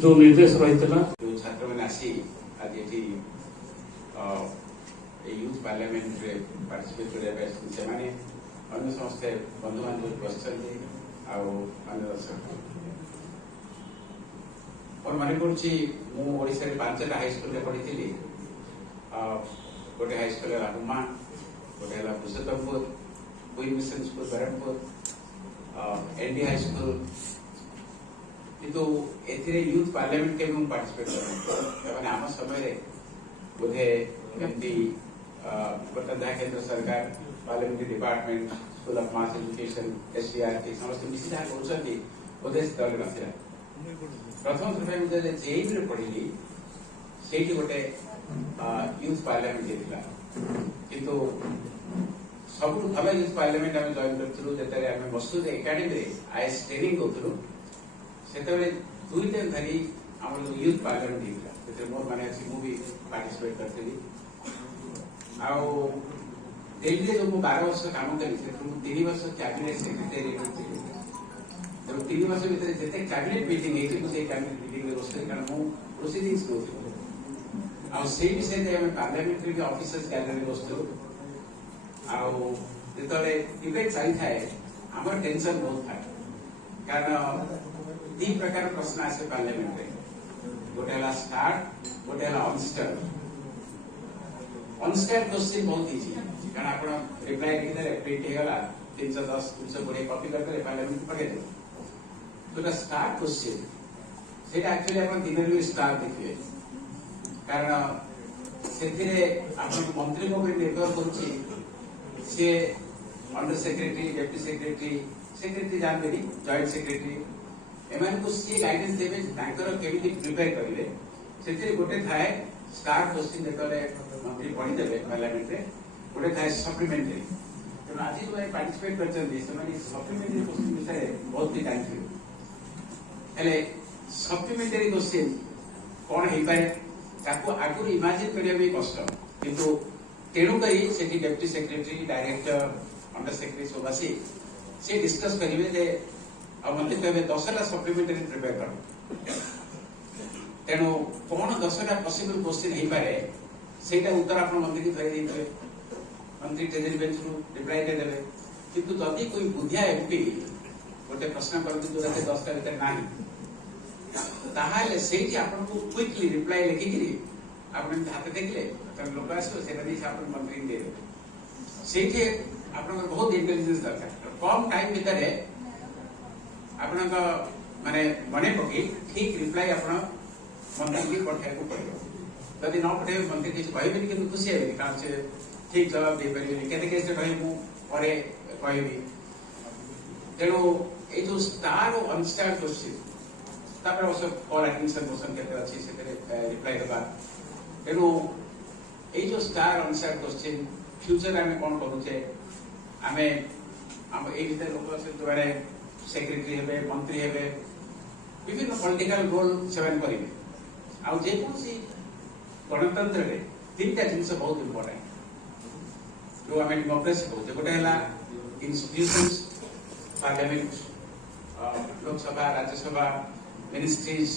जो निर्देश रही जो छात्र मैंने आसी आज ये यूथ पार्लियामेंट रे पार्टिसिपेट करने से माने अन्य समस्त बंधु बांधव बस और मन पड़ू मुझे 5टा हाईस्कल पढ़ी गोटे हाईस्कल हुमा गोटे Purushottampur queen mission school Berhampur ND high school किंतु एथिरे यूथ पार्लियामेंट के भी पार्टिसिपेट कर आम समय बोधे एमती गोटा केंद्र सरकार parliamentary department school of mass education SDRT समस्त मिसी जहाँ कर बोधे दल ना प्रथम थर मुझे जेईबी पढ़ी से गोटे यूथ पार्लियामेंट किंतु सब भल यूथ पार्लियामेंट आम जॉइन करूँ जो मसूद एकाडेमी आईएएस ट्रेनिंग करूँ से 2 दिन धरी आम यूथ पार्लियामेंट होता मोर माने भी पार्टिसिपेट करी दिल्ली जो 12 वर्ष काम करी 3 वर्ष कैबिनेट सेक्रेटरी जब 3 वर्ष भर जिते कैबिनेट मीटिंग होती कैबिनेट मीटिंग में रोसे कारण मुझे प्रोसीडिंग्स करूँ आई विषय पार्लियामेंट्री ऑफिसर्स गैलरी बसलु आते डिबेट चली थाए आम टेंशन बहुत था कारण 2 प्रकार प्रश्न आसे पार्लियामेंट रे गोटे स्टार्ट गोटे अनस्टार्ट क्वेश्चन बहुत इजी कारण आप रिप्लाई लिखिदे प्रिंट होगा 310 320 कॉपी करके पार्लियामेंट पठेदे तो स्टार्ट क्वेश्चन से एक्चुअली आप दिन भी स्टार्ट देखिए कारण से मंत्री निर्भर कर अंडर सेक्रेटरी डेप्टी सेक्रेटरी जानते जॉइंट सेक्रेटरी एम सी गाइडेंस देवे केमी प्रिपेयर करेंगे से गोटे थाए स्टार्ट क्वेश्चन जो मंत्री पढ़ीदे पार्लियामेंट रे गोटे थाए सप्लीमेंटरी तेणु आज जो पार्टिसिपेट कर सप्लीमेंटरी क्वेश्चन विषय बहुत ही जानते सप्लीमेंटरी क्वेश्चन कौन हो पाए आगुरी इमाजिन करने भी कष्ट किंतु तेणुक से deputy secretary director under secretary सब आसी से डिस्कस करेंगे मंत्री कहे 10टा सप्लीमेंटरी प्रिपेयर कर तेणु कौन 10टा पॉसिबल क्वेश्चन हो पाए से उत्तर आप मंत्री की धरी देते मंत्री ट्रेजरी बेंच रु रिप्लाई देते किंतु जदि कोई बुद्धिया एमपी गोटे प्रश्न करते जो 10टा भर ना से क्विकली रिप्लाई लिखिकी आप हाथ देखले लोक आसो मंत्री दे से बहुत इंटेलिजेंस दरकार कम टाइम भितर माने मन पकई ठीक रिप्लाई आप मंत्री की पठाइबा पड़ो जदि न पठे मंत्री किसी कहबे कि खुशी हे कारण से ठीक जवाब दे पारे केते केस कहि मु परे कहबी तेणु ये जो स्टार और अनस्टार क्वेश्चन तापर अवश्य फॉर अटेंशन क्वेश्चन केते अछि से रिप्लाई देबा तेणु ये जो स्टार अनस्टार क्वेश्चन फ्यूचर आम कौन करुचे आम ये लोक जो सेक्रेटरी हे मंत्री हे विभिन्न पॉलिटिकल रोल से करेंगे आकोसी गणतंत्र में 3टा जिन बहुत इम्पोर्टेंट जो आम डेमोक्रेसी कहते गोटे है institutions parliament Lok Sabha Rajya Sabha ministries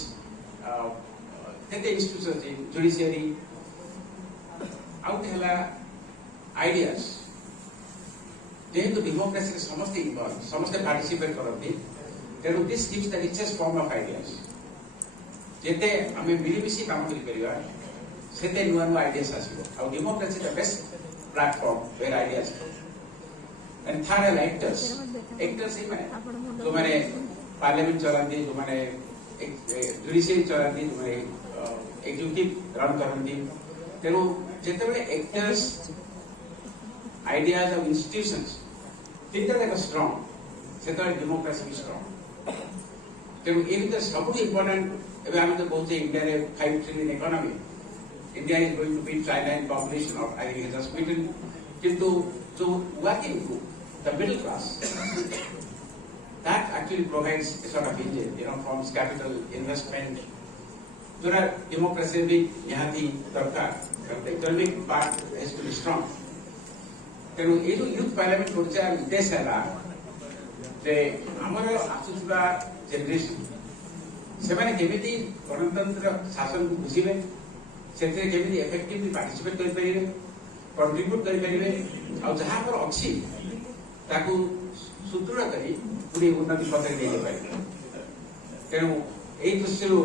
केते इंस्टीट्यूशन अच्छी जुडिशियरी आउट है आइडियाज जेहेतु डेमोक्रेसी समस्त इन्वॉल्व समस्त पार्टिसिपेट करती तेणु this gives the richest form of ideas जेते आम मिलमिशी काम करते नुआ नुआ आइडियाज आसो democracy the best platform where ideas and third actors ही माने जो माने पार्लियामेंट चलाती जो माने जुडिशियरी चलाती जो माने एग्जीक्यूटिव रन करती तेणु जिते एक्टर्स आइडियाज ऑफ इंस्टीट्यूशंस तीनटा स्ट्रॉन्ग से डेमोक्रेसी भी स्ट्रॉन्ग तेणु ये भर सब इम्पोर्टेंट एवं आम जो कहते India 5 trillion economy India is going to be China in population of I think just between किंतु जो working group the middle class that actually provides a sort of engine forms capital investment जो democracy भी यहाँ थी दरकार economic part has to be strong तेणु ये जो यूथ पार्लियामेंट कर उद्देश्य है आमर आसुवा जेनेरेशन ସେମାନେ କେମିତି ଗଣତନ୍ତ୍ର ଶାସନକୁ ବୁଝିବେ, ସେଥିରେ କେମିତି ଏଫେକ୍ଟିଭଲି ପାର୍ଟିସିପେଟ୍ କରିପାରିବେ, କଣ୍ଟ୍ରିବ୍ୟୁଟ୍ କରିପାରିବେ, ଆଉ ଯାହା ଆମର ଅଛି ତାକୁ ସୁଦୃଢ଼ କରି ପୁଣି ଉନ୍ନତି ପଥରେ ନେଇପାରିବେ। ତେଣୁ ଏଇ ଦୃଷ୍ଟିରୁ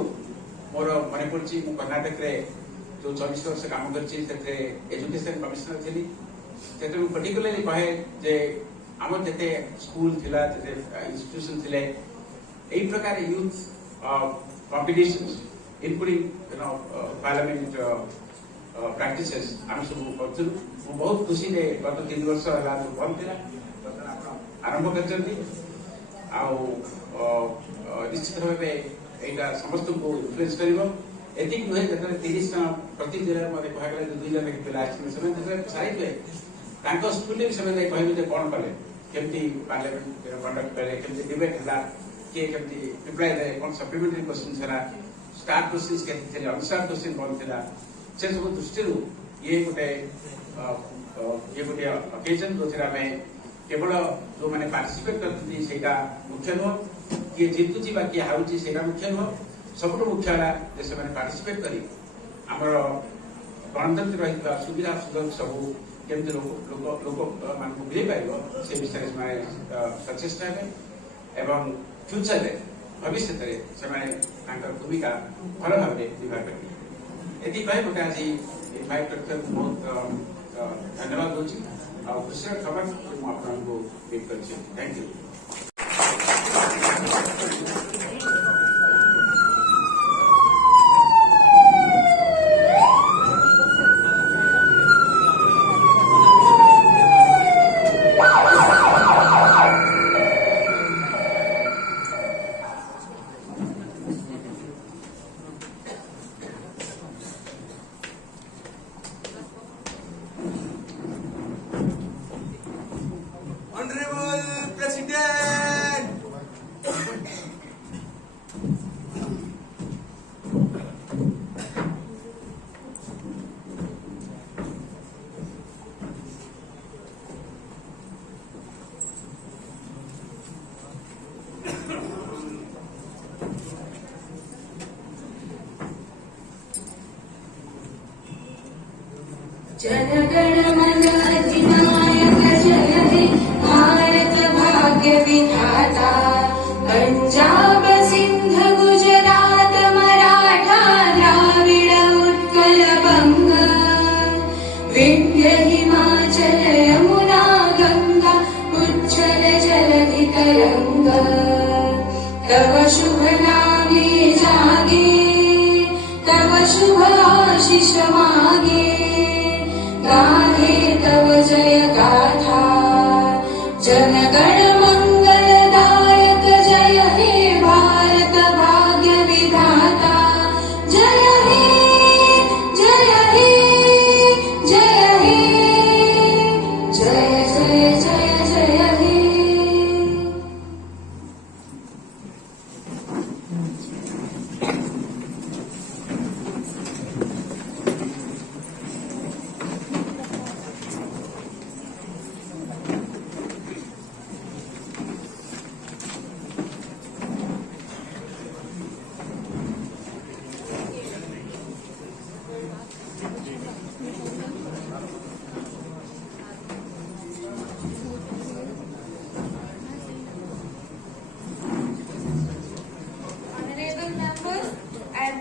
ମୋର ମନେ ପଡୁଛି, ମୁଁ କର୍ଣ୍ଣାଟକରେ जो 24 वर्ष काम कर एजुकेशन कमिशनर थी, पर्टिकुलरली कहे जे आम जिते स्कूल थिला जिते इंस्टीट्यूशन थिले एई प्रकार youth competitions including parliament practices आम सब करथुलु। मु बहुत खुशी जे गत 3 वर्ष हला जो बंद थिला आरंभ करछन्ती निश्चित भावे एटा समस्त को इन्फ्लुएंस करिवो। एतिक नुहे जब 30 जन प्रति जिले में कहगला 2 जन पिला सारी हुए स्कूल भी से कहले कौन कले केमती पार्लियामेंट कंडक्ट करे केमती डिबेट है किए केमती रिप्लाई दे कौन सप्लीमेंटरी क्वेश्चन है स्टार क्वेश्चन के अनुसार क्वेश्चन कौन था से सब दृष्टि ये गोटे अकेजन जो केवल जो मैंने पार्टिसिपेट करता मुख्य नुह किए जीतुची किए हारुची से मुख्य नुह सबुठ मुख्य है से पार्टिसिपेट करी आमर गणतंत्र रही सुविधा सुजोग सब केमती लोक मान मिल पार से विषय सचेष्टा हे एवं फ्यूचर भविष्य से भूमिका भल भाव निर्वाह करेंगे। ये मत आज इनवाइट करते बहुत धन्यवाद दूसरी और खुशी खबर मुझे गिफ्ट कर थैंक यू। जनगण मन अधिनायक जय हे भारत भाग्य विधाता पंजाब सिंध गुजरात मराठा द्राविड़ उत्कल बंग विंध्य हिमाचल यमुना गंगा उच्चल जलधि तरंग तव शुभ नामे जागे तव शुभ आशीष मागे गाहे तव जय गाथा जनगण मंगलदायक जय हे भारत भाग्य विधाता जय हे जय हे जय हे जय जय जय जय हे।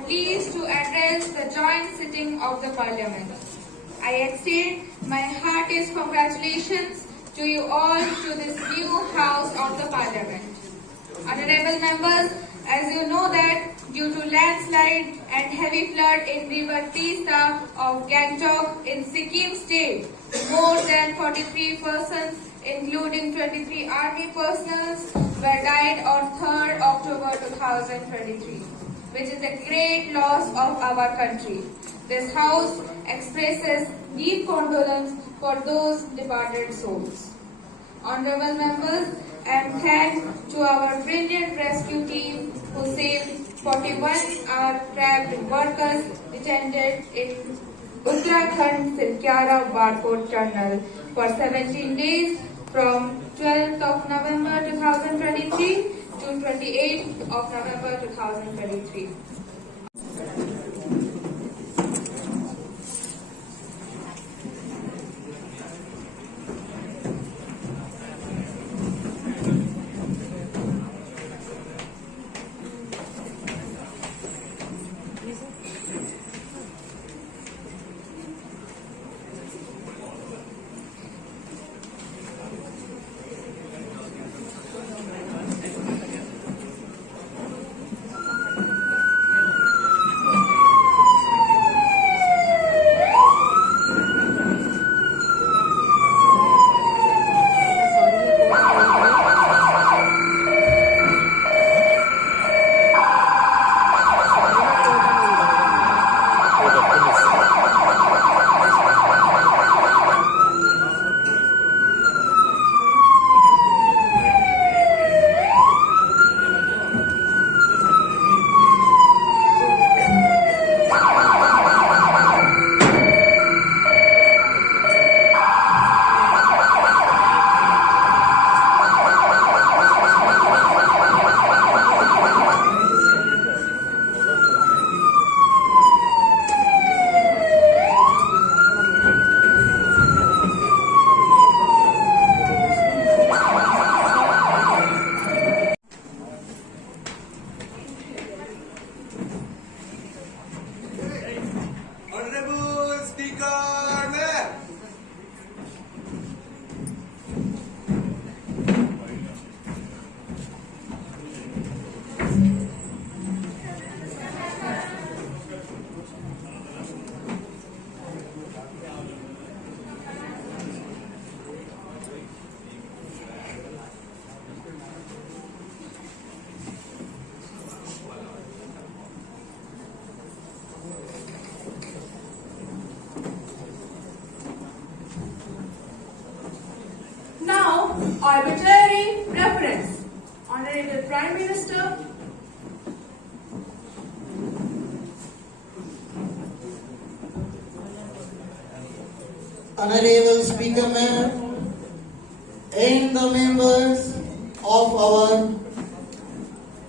Pleased to address the joint sitting of the Parliament. I extend my heartiest congratulations to you all to this new House of the Parliament. Honorable members, as you know that due to landslide and heavy flood in river Teesta of Gangtok in Sikkim state, more than 43 persons, including 23 army personnel, were died on 3rd October 2023. Which is a great loss of our country. This House expresses deep condolence for those departed souls. Honorable members, I am thankful to our brilliant rescue team who saved 41 trapped workers detained in Uttarakhand Silkyara Barcode Tunnel for 17 days from 12th of November 2023 to to 28th of November 2023. Honorable Speaker, Mayor. Now, arbitrary preference. Honorable Prime Minister, Honorable Speaker, Mayor, and the members of our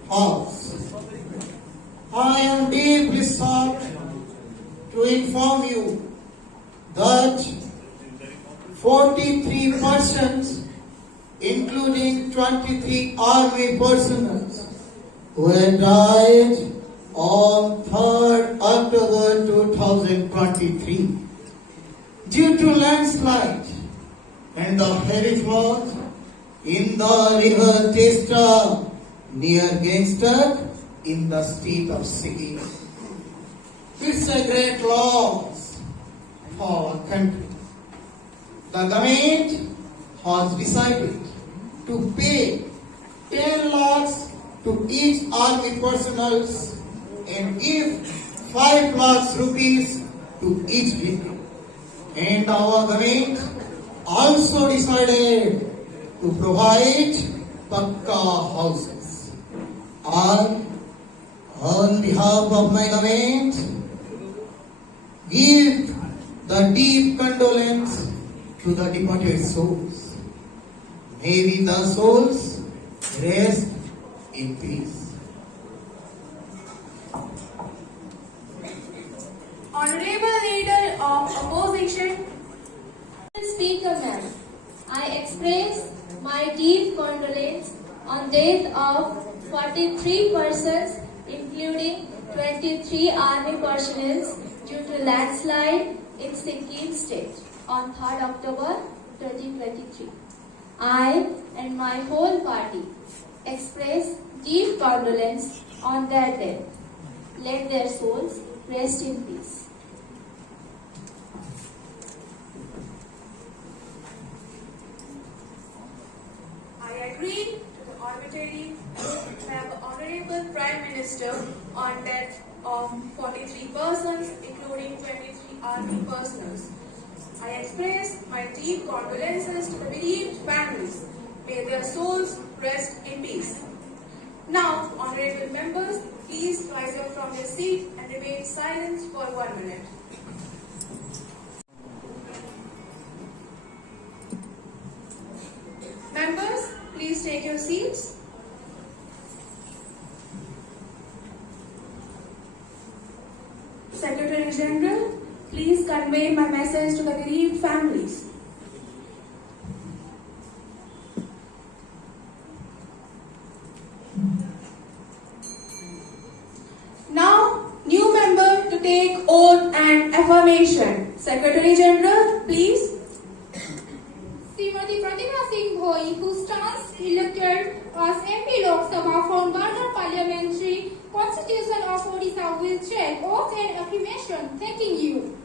House, I am deeply shocked to inform you that 43 persons, including 23 army personnel, were died on 3rd October 2023 due to landslide and the heavy flood in the river Testa near Gangster in the state of Sikkim. It's a great loss for our country. The government has decided to pay 10 lakhs to each army personnel and give 5 lakhs rupees to each victim. And our government also decided to provide Pakka houses. I, on behalf of my government, give the deep condolence to the departed souls. May the souls rest in peace. Honorable Leader of Opposition, Speaker Ma'am, I express my deep condolence on death of 43 persons, including 23 army personnel, due to landslide in Sikkim state on 3rd October 2023. I and my whole party express deep condolence on their death. Let their souls rest in peace. I agree to the arbitrary have Honorable Prime Minister on death of 43 persons, including 23 army personnel. I express my deep condolences to the bereaved families. May their souls rest in peace. Now, honorable members, please rise up from your seat and remain silent for 1 minute. Members, please take your seats. Secretary General, please convey my message to the bereaved families. Now, new member to take oath and affirmation. Secretary General, please. Srimati Pratima Singh Bhoi, who stands elected as MP Lok Sabha from Garner Parliamentary Constitution of Odisha, will take oath and affirmation. Thanking you.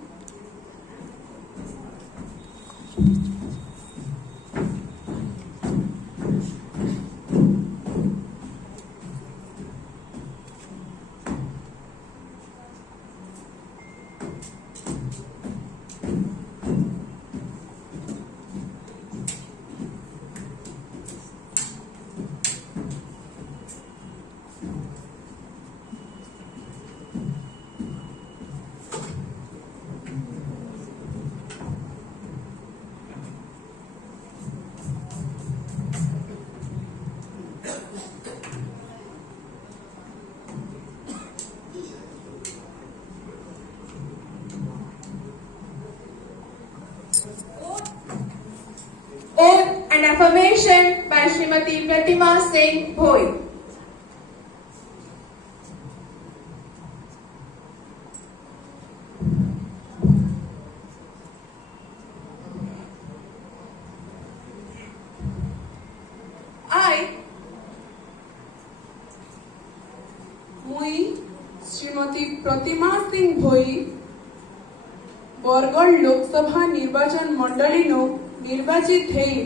Oath and affirmation by Srimati Pratima Singh Bhoi. मुई श्रीमती प्रतिमा सिंह भोई बरगढ़ लोकसभा निर्वाचन मंडली no निर्वाचित हेई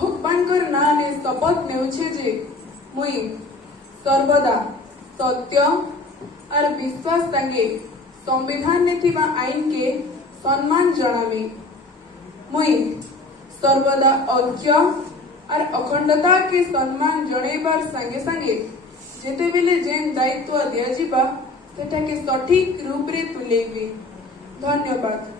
भगवानकर नाम ने शपथ नेउछे जे मुई सर्वदा सत्य और विश्वास संगे संविधान ने थिबा आईन के सम्मान जणामी मुई सर्वदा ऐक्य और अखंडता के सम्मान जणेबार संगे संगे जेते बेले जेन दायित्व दिया जिबा सेटा के सठिक रूप रे तुलेबी। धन्यवाद।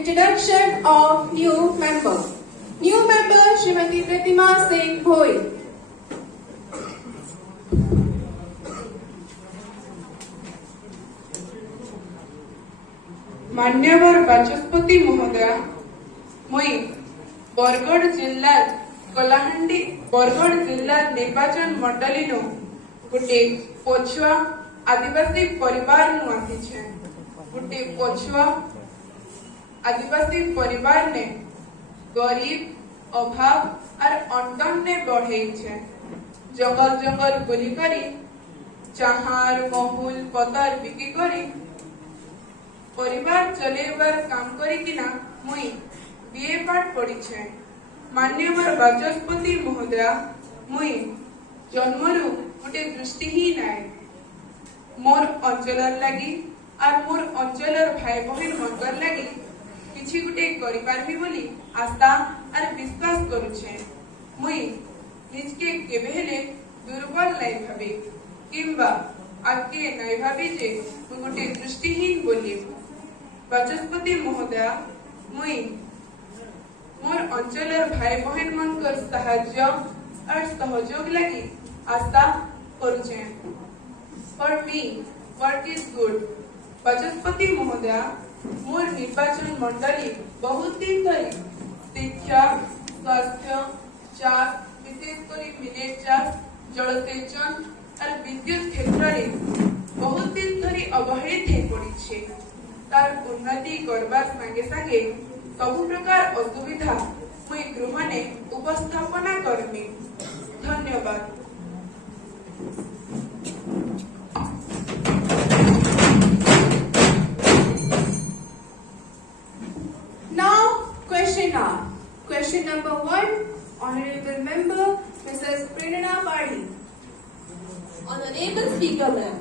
Introduction of new member. New member Srimati Pratima Singh Bhoi. मान्यवर बाचस्पति महोदय मुई बरगढ़ जिल्ला कलाहांडी बरगढ़ जिल्ला निर्वाचन मंडली नो गुटे पछुआ आदिवासी परिवार नु आसी गुटे पछुआ आदिवासी परिवार ने गरीब अभाव और अनटन ने बढ़े जंगल जंगल बुली करी चाहार महुल पतार बिकी करी परिवार चलेबार काम करी किना मुई बीए पाठ पढ़ी छे। मान्यवर बाचस्पति महोदय मुई जन्मरु गोटे दृष्टिहीन आए मोर अंचलर लगी और मोर अंचलर भाई बहन मनकर लगी किछि गुटे करि पारबी बोली आशा और विश्वास करूछे। मुई निजके केबे हेले दुर्बल नहीं भाबी किंबा आगे नहीं भाबी जे मु गोटे दृष्टिहीन बोली। बाचस्पति महोदय मुई मोर अंचलर भाई बहन मनकर साहाय्य और सहयोग लगी आशा करूछे। For me, work is good. Bachaspati महोदय मोर निर्वाचन मंडली बहुत दिन धरी शिक्षा स्वास्थ्य चाष विशेषकर मिलेट चाष जलसेचन और विद्युत क्षेत्र में बहुत दिन धरी अवहेलित हो पड़ी छे। तार उन्नति करबार संगे संगे सबु प्रकार असुविधा मुई गृहने उपस्थापना करमी। धन्यवाद। Now, question hour. Question number 1, Honorable Member Mrs. Prerna Padi. Honorable Speaker Ma'am,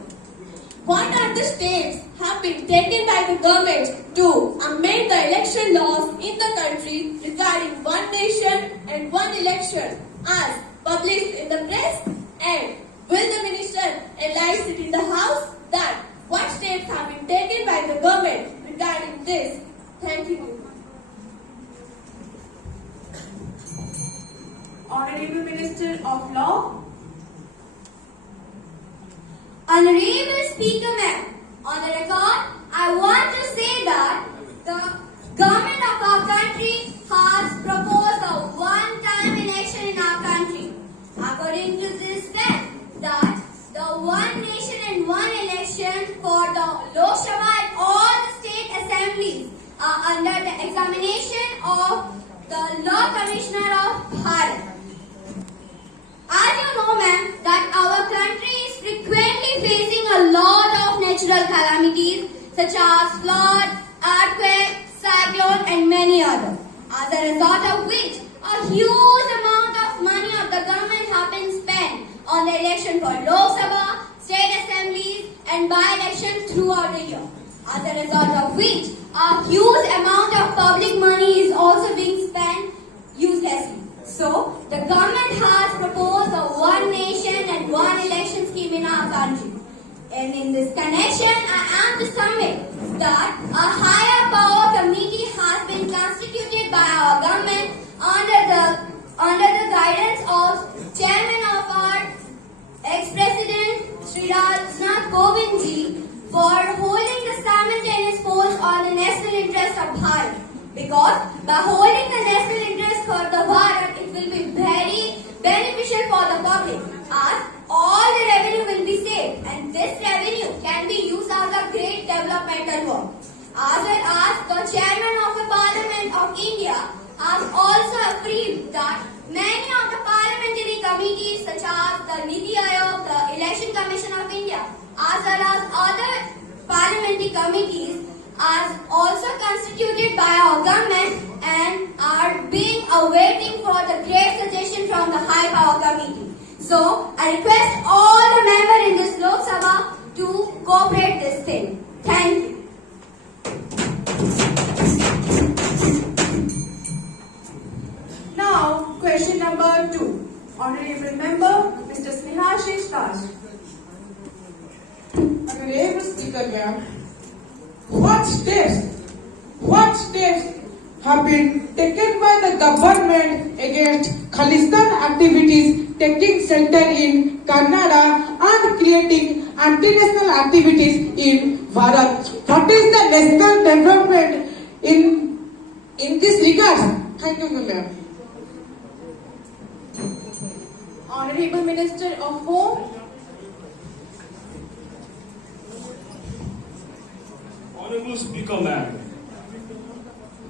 what are the steps have been taken by the government to amend the election laws in the country regarding one nation and one election as published in the press, and will the minister advise it in the house that what steps have been taken by the government regarding this? Thank you. Honorable Minister of Law. Honorable Speaker Ma'am, on the record, I want to say that the government of our country has proposed a one-time election in our country. According to this fact, that the one nation and one election for the Lok Sabha and all the state assemblies are under the examination of the Law Commissioner of Bharat. As you know, ma'am, that our country is frequently facing a lot of natural calamities such as flood, earthquake, cyclone and many others. As a result of which, a huge amount of money of the government have been spent on the election for Lok Sabha, state assemblies and by-election throughout the year. As a result of which, a huge amount of public money is also being spent uselessly. So, the government has proposed a one nation and one election scheme in our country. And in this connection, I am to submit that a higher power committee has been constituted by our government under the guidance of Chairman of our ex-President Sri Rajnath Kovind ji for holding the simultaneous polls on the national interest of Bharat. Because by holding the national interest for the Bharat, it will be very beneficial for the public, as all the revenue will be saved and this revenue can be used as a great developmental work. As well as the Chairman of the Parliament of India has also agreed that many of the parliamentary committees such as the Niti Aayog, the Election Commission of India, as well as other parliamentary committees are also constituted by our government and are being awaiting for the great suggestion from the High Power Committee. So, I request all the members in this Lok Sabha to cooperate this thing. Thank you. Now, question number 2, Honorable Member Mr. Snehashish Raj. Honorable Speaker Ma'am, what steps have been taken by the government against Khalistan activities taking center in Kannada and creating anti-national activities in Bharat? What is the national development in this regard? Thank you, ma'am. Honorable Minister of Home. Honorable Speaker Ma'am,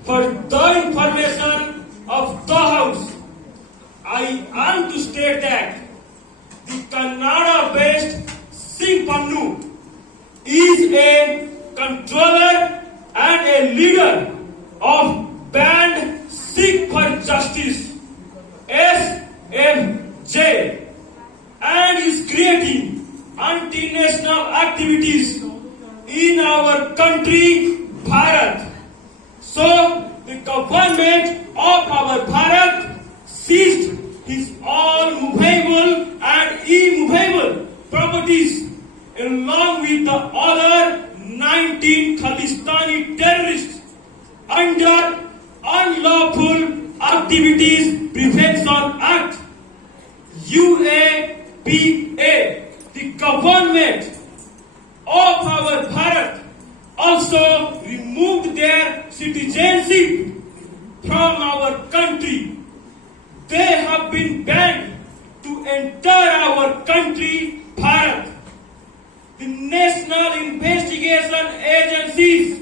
for the information of the House, I am to state that the Kannada-based Singh a controller and a leader of Band Sikh for Justice SFJ and is creating anti-national activities in our country, Bharat. So, the government of our Bharat seized his all movable and immovable properties along with the other 19 Khalistani terrorists under Unlawful Activities Prevention Act UAPA. The government of our Bharat also removed their citizenship from our country. They have been banned to enter our country, Bharat. The National Investigation Agencies,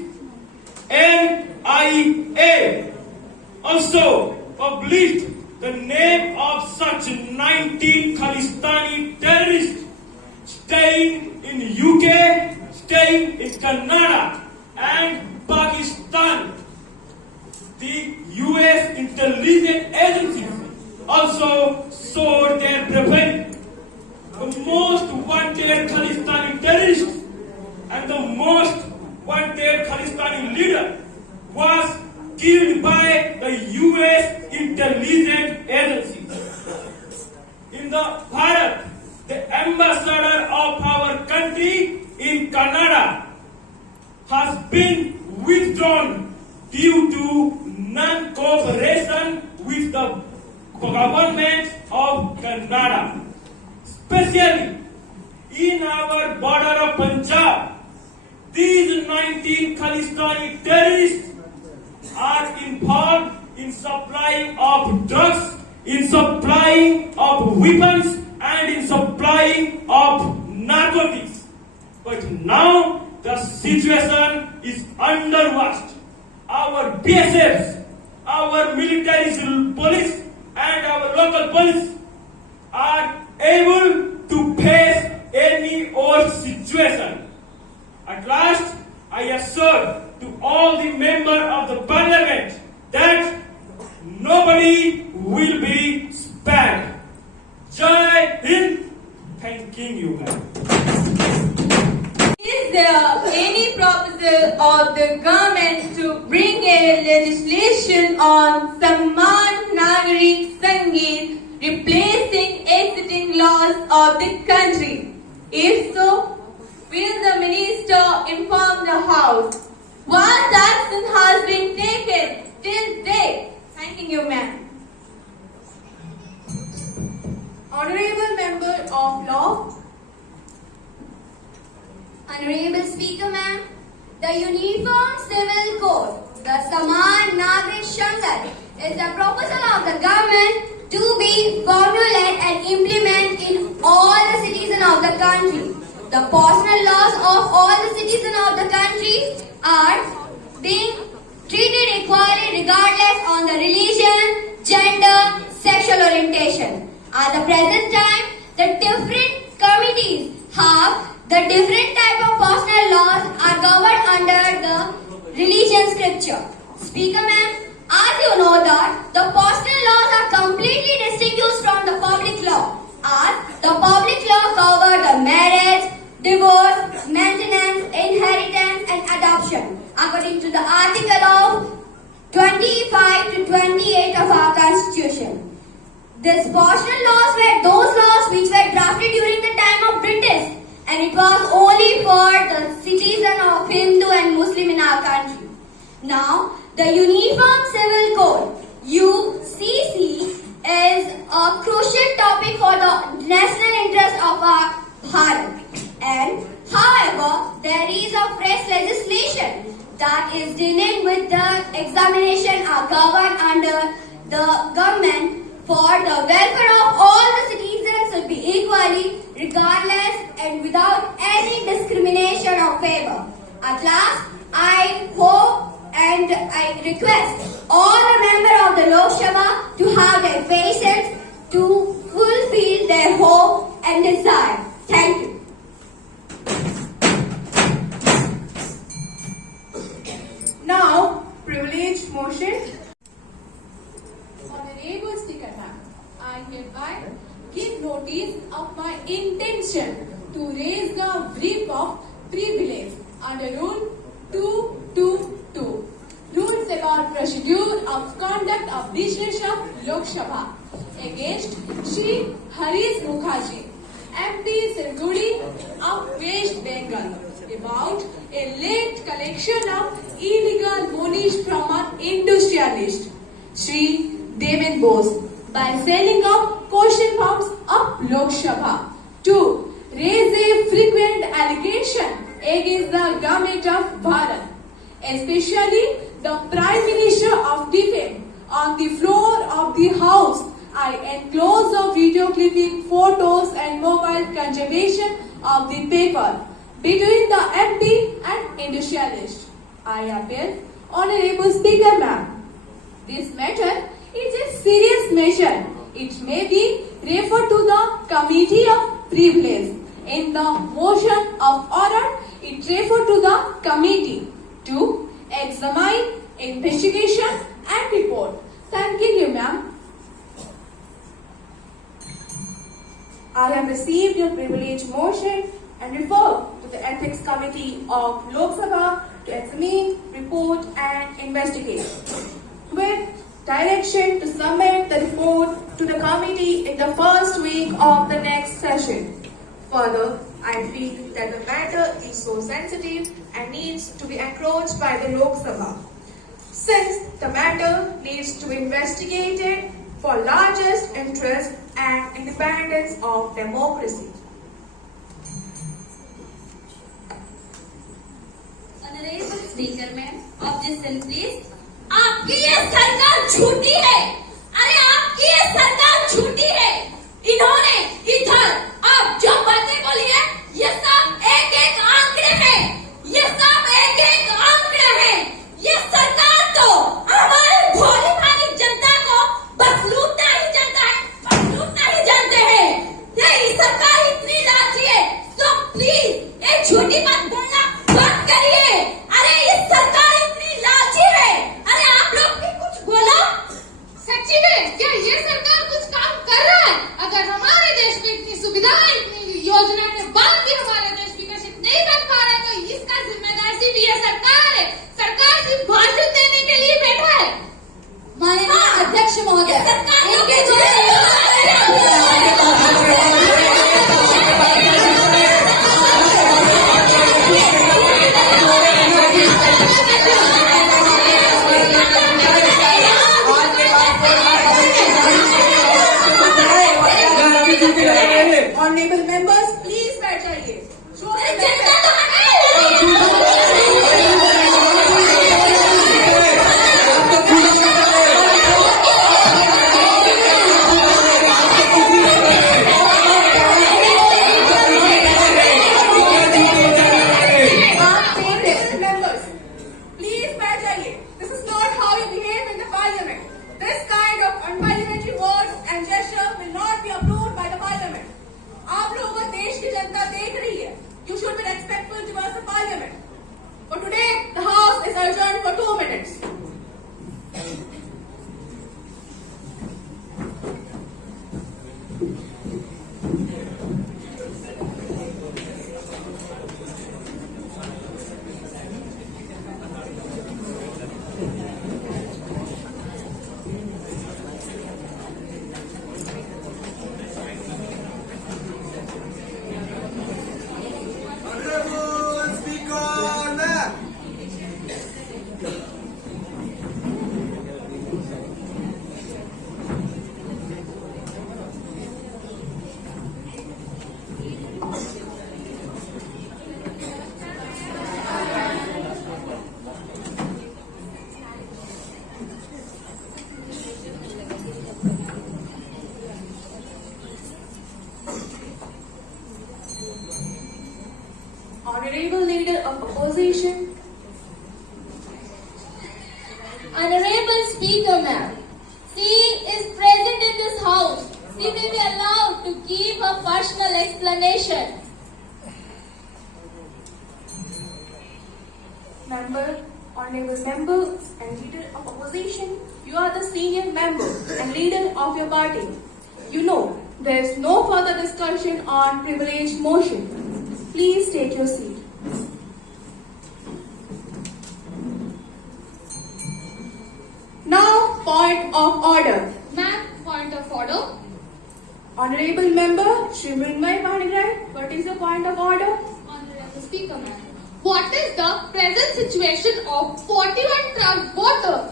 NIA, also published the name of such 19 Khalistani terrorists staying in UK, staying in Canada and Pakistan. The US intelligence agencies also showed their preference. The most wanted Khalistani terrorist and the most wanted Khalistani leader was killed by the US intelligence agencies. In the Bharat, the ambassador of our country in Canada has been withdrawn due to non-cooperation with the government of Canada. Especially in our border of Punjab, these 19 Khalistani terrorists are involved in supplying of drugs, in supplying of weapons, and in supplying of narcotics. But now the situation is underwatched. Our BSFs, our military police, and our local police are able to face any old situation. At last, I assure to all the members of the parliament that nobody will be spared. Jai Hind. Thanking you, ma'am. Is there any proposal of the government to bring a legislation on Samman Nagari Sangeet replacing existing laws of the country? If so, will the minister inform the House? What action has been taken till date? Thanking you, ma'am. Honorable Member of Law. Honorable Speaker, ma'am, the Uniform Civil Code, the Saman Nagrik Shangat, is the proposal of the government to be formulated and implemented in all the citizens of the country. The personal laws of all the citizens of the country are being treated equally regardless on the religion, gender, sexual orientation. At the present time, the different committees have the different type of personal laws are governed under the religion scripture. Speaker ma'am, as you know that the personal laws are completely distinguished from the public law, as the public law covers the marriage, divorce, maintenance, inheritance and adoption according to the article of 25 to 28 of our constitution. These personal laws were those laws which were drafted during the time of British, and it was only for the citizen of Hindu and Muslim in our country. Now, the Uniform Civil Code, UCC, is a crucial topic for the national interest of our Bharat. And however, there is a fresh legislation that is dealing with the examination are governed under the government for the welfare of all the citizens will be equally, regardless and without any discrimination or favor. At last, I hope and I request all the members of the Lok Sabha to have their patience to fulfill their hope and desire. Thank you. raise the whip of privilege under Rule 222. Rules about procedure of conduct of business of Lok Sabha against Shri Harish Mukherjee, MP Siliguri of West Bengal, about a late collection of illegal monies from an industrialist, Shri Deven Bose, by selling of question forms of Lok Sabha. 2. Raise a frequent allegation against the government of Bharat, especially the Prime Minister of Defense. On the floor of the House, I enclose the video clipping, photos and mobile conservation of the paper between the MP and industrialist. I appeal, Honorable Speaker Ma'am. This matter is a serious measure. It may be referred to the Committee of Privilege. In the motion of order, it referred to the committee to examine, investigation and report. Thanking you, ma'am. I have received your privilege motion and refer to the Ethics Committee of Lok Sabha to examine, report and investigate, with direction to submit the report to the committee in the first week of the next session. Further, I feel that the matter is so sensitive and needs to be encroached by the Lok Sabha, since the matter needs to be investigated for largest interest and independence of democracy. Honorable Speaker Ma'am, objection please. आपकी ये सरकार झूठी है। अरे आपकी ये सरकार झूठी है। इन्होंने इधर अब जो बातें बोली है, ये सब एक एक आंकड़े हैं। ये सब एक एक आंकड़े हैं। ये सरकार तो हमारे भोली भाली जनता को बस लूटना ही जानता है, बस लूटना ही जानते हैं। ये सरकार इतनी लालची है, तो प्लीज ये झूठी बात बोलना बंद करिए। अरे ये सरकार इतनी लालची है। अरे आप लोग भी कुछ बोलो। सच्ची में क्या ये सरकार कुछ काम कर रहा है? अगर हमारे देश में इतनी सुविधाएं, इतनी योजनाएं के बाद भी हमारा देश विकसित नहीं बन पा रहा है, तो इसका जिम्मेदार सिर्फ ये सरकार है। सरकार सिर्फ भाषण देने के लिए बैठा है। माननीय अध्यक्ष महोदय, Honorable members, please बैठ जाइए. Members, please बैठ जाइए. This is not how you behave in the parliament. This kind of unparliamentary words and gesture will not be approved by the parliament. आप लोगों को देश की जनता देख रही है. You should be respectful towards the parliament. For today, the house is adjourned for 2 minutes. Honorable Speaker Ma'am. Honorable Leader of Opposition, Honorable Speaker Ma'am, she is present in this house. She may be allowed to give her personal explanation. Honorable Member and Leader of Opposition, you are the senior member and leader of your party. You know, there is no further discussion on privilege motion. your seat. Now, point of order. Ma'am, point of order. Honorable member, Shri Mrinmay Panigrahi, what is the point of order? Honorable Speaker, ma'am. What is the present situation of 41 truck voters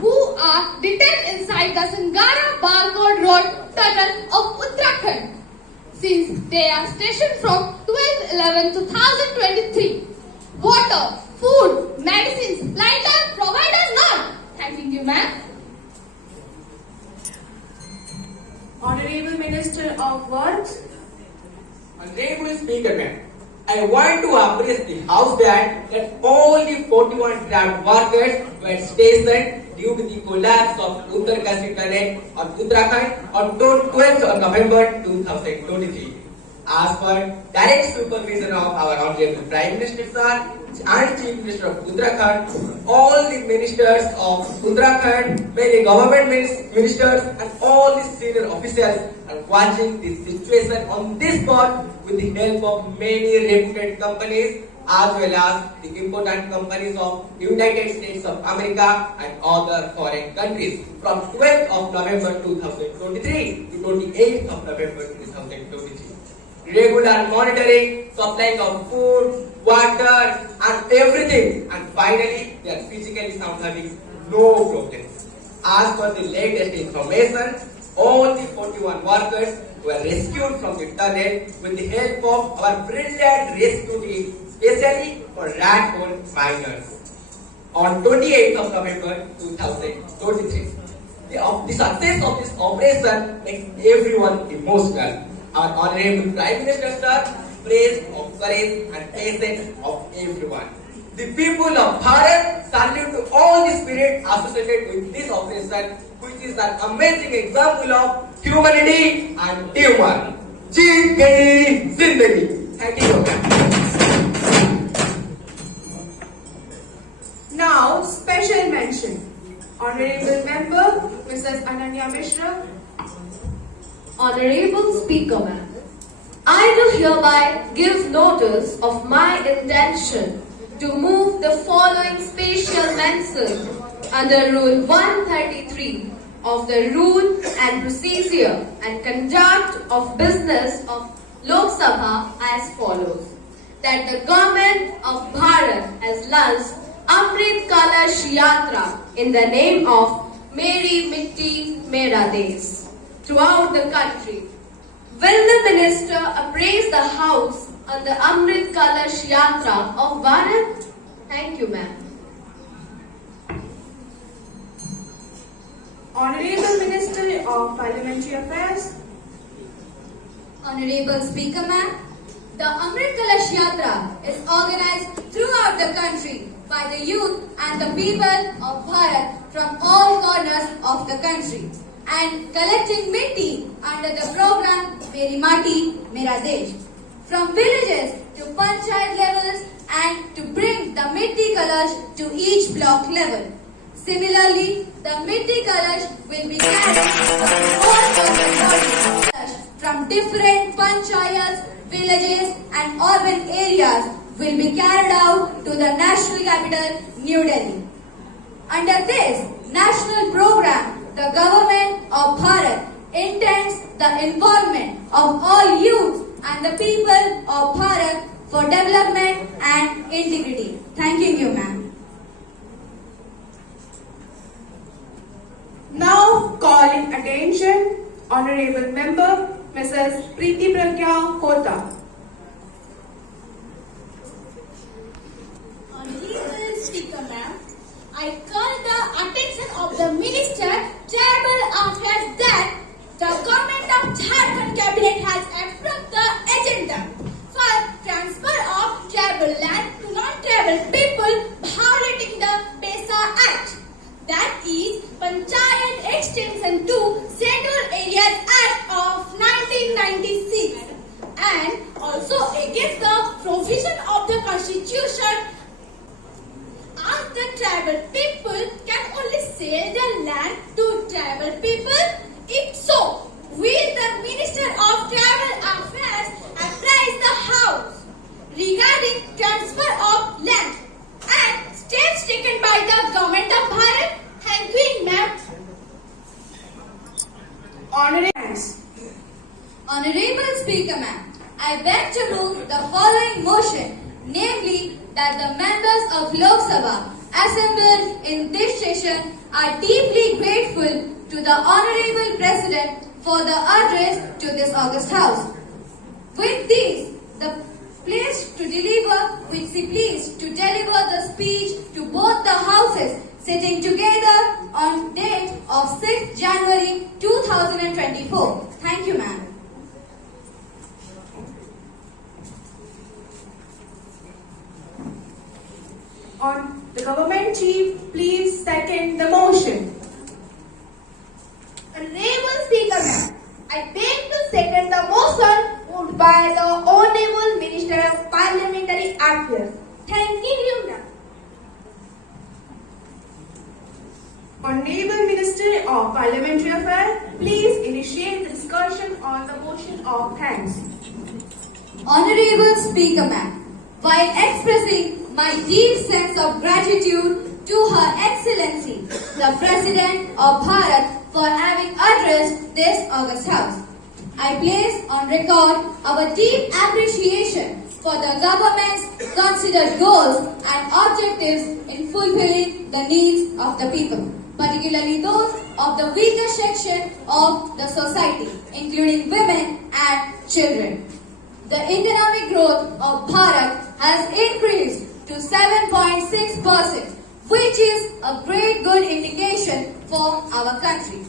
who are detained inside the Singara Barcode Road tunnel of Uttarakhand since they are stationed from 12/11/2023? Water, food, medicines, lighter provided none. Thanking you, ma'am. Honorable Minister of Works. Honorable Speaker, ma'am, I want to appraise the House that all the 41 trapped workers were stationed due to the collapse of Uttarkasi tunnel on Uttarakhand on 12th of November 2023. As per direct supervision of our Honorable Prime Minister Sir and Chief Minister of Uttarakhand, all the ministers of Uttarakhand, many government ministers and all the senior officials are watching this situation on this spot with the help of many reputed companies as well as the important companies of United States of America and other foreign countries from 12th of November 2023 to 28th of November 2023. Regular monitoring, supplying of food, water and everything, and finally they are physically sound having no problems. As per the latest information, all the 41 workers were rescued from the tunnel with the help of our brilliant rescue team, especially for rat hole miners. On 28th of November 2023, the success of this operation makes everyone emotional. Our Honorable Prime Minister Sir praise of courage and patience of everyone. The people of Bharat salute to all the spirit associated with this operation, which is an amazing example of humanity and teamwork. Jeet Gayi Zindagi. Thank you. Now, special mention. Honorable Member, Mrs. Ananya Mishra. Honorable Speaker, ma'am, I do hereby give notice of my intention to move the following special mention under Rule 133 of the Rule and Procedure and Conduct of Business of Lok Sabha as follows. That the Government of Bharat has launched Amrit Kalash Yatra in the name of Meri Mitti Mera Desh throughout the country. Will the Minister appraise the House on the Amrit Kalash Yatra of Bharat? Thank you, ma'am. Honorable Minister of Parliamentary Affairs. Honorable Speaker, ma'am, the Amrit Kalash Yatra is organized throughout the country by the youth and the people of Bharat from all corners of the country and collecting mitti under the program Meri Mati Mera Desh from villages to panchayat levels and to bring the mitti kalash to each block level. Similarly, the mitti kalash will be carried from different panchayats, villages and urban areas will be carried out to the national capital, New Delhi. Under this national program, the government of Bharat intends the involvement of all youth and the people of Bharat for development and integrity. Thanking you, ma'am. Now calling attention, Honorable Member, Mrs. Preeti Pragya Kota. Honorable Speaker, ma'am, I call the attention of the Minister Tribal Affairs that the government of Jharkhand Cabinet has approved the agenda for transfer of tribal land to non-tribal people violating the PESA Act, that is Panchayat Extension to Scheduled Areas Act of 1996, and also against the provision of the Constitution as the tribal people can only sell their land to tribal people. If so, will the Minister of Tribal Affairs apprise the House I beg to move the following motion, namely that the members of Lok Sabha assembled in this session are deeply grateful to the Honorable President for the address to this august house. With these, the pleased to deliver the speech to both the houses sitting together on date of 6th January 2024. Thank you, ma'am. On the government chief, please second the motion. Honorable Speaker, ma'am, I beg to second the motion moved by the Honorable Minister of Parliamentary Affairs. Thank you, ma'am. Honorable Minister of Parliamentary Affairs, please initiate the discussion on the motion of thanks. Honorable Speaker, ma'am, while expressing my deep sense of gratitude to Her Excellency, the President of Bharat, for having addressed this august house, I place on record our deep appreciation for the government's considered goals and objectives in fulfilling the needs of the people, particularly those of the weaker section of the society, including women and children. The economic growth of Bharat has increased to 7.6%, which is a great good indication for our country.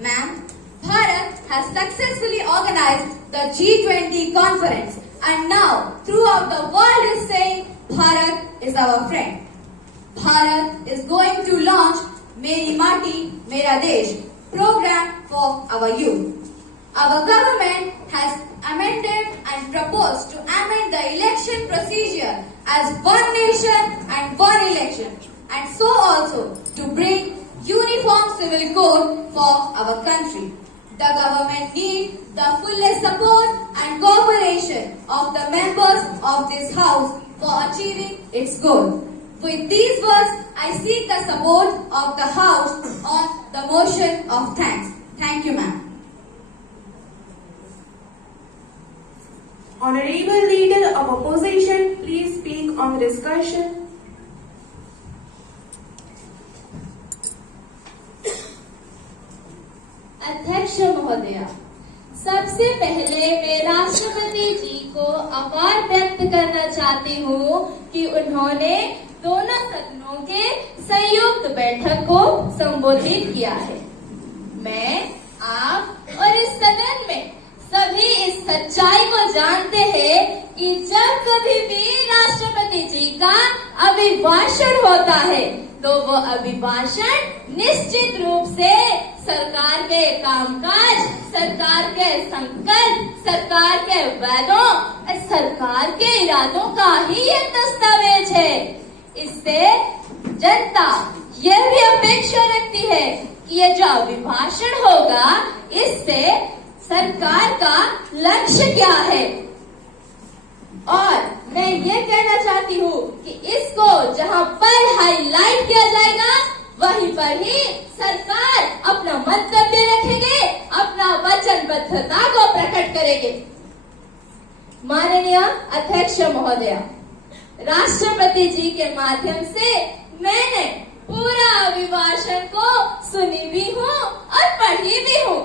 Ma'am, Bharat has successfully organized the G20 conference, and now throughout the world is saying Bharat is our friend. Bharat is going to launch Meri Mati Mera Desh program for our youth. Our government has amended and proposed to amend the election procedure as one nation and one election, and so also to bring uniform civil code for our country. The government needs the fullest support and cooperation of the members of this house for achieving its goal. With these words, I seek the support of the house on the motion of thanks. Thank you, ma'am. Honorable Leader of Opposition, please speak on the discussion. अध्यक्ष महोदया, सबसे पहले मैं राष्ट्रपति जी को आभार व्यक्त करना चाहती हूँ कि उन्होंने दोनों सदनों के संयुक्त बैठक को संबोधित किया है। मैं, आप और इस सदन में सभी इस सच्चाई को जानते हैं कि जब कभी भी राष्ट्रपति जी का अभिभाषण होता है तो वो अभिभाषण निश्चित रूप से सरकार के कामकाज, सरकार के संकल्प, सरकार के वादों, सरकार के इरादों का ही एक दस्तावेज है। इससे जनता यह भी अपेक्षा रखती है कि ये जो अभिभाषण होगा, इससे सरकार का लक्ष्य क्या है। और मैं ये कहना चाहती हूँ कि इसको जहाँ पर हाईलाइट किया जाएगा, वहीं पर ही सरकार अपना मंतव्य रखेंगे, अपना वचनबद्धता को प्रकट करेंगे। माननीय अध्यक्ष महोदया, राष्ट्रपति जी के माध्यम से मैंने पूरा अभिभाषण को सुनी भी हूँ और पढ़ी भी हूँ,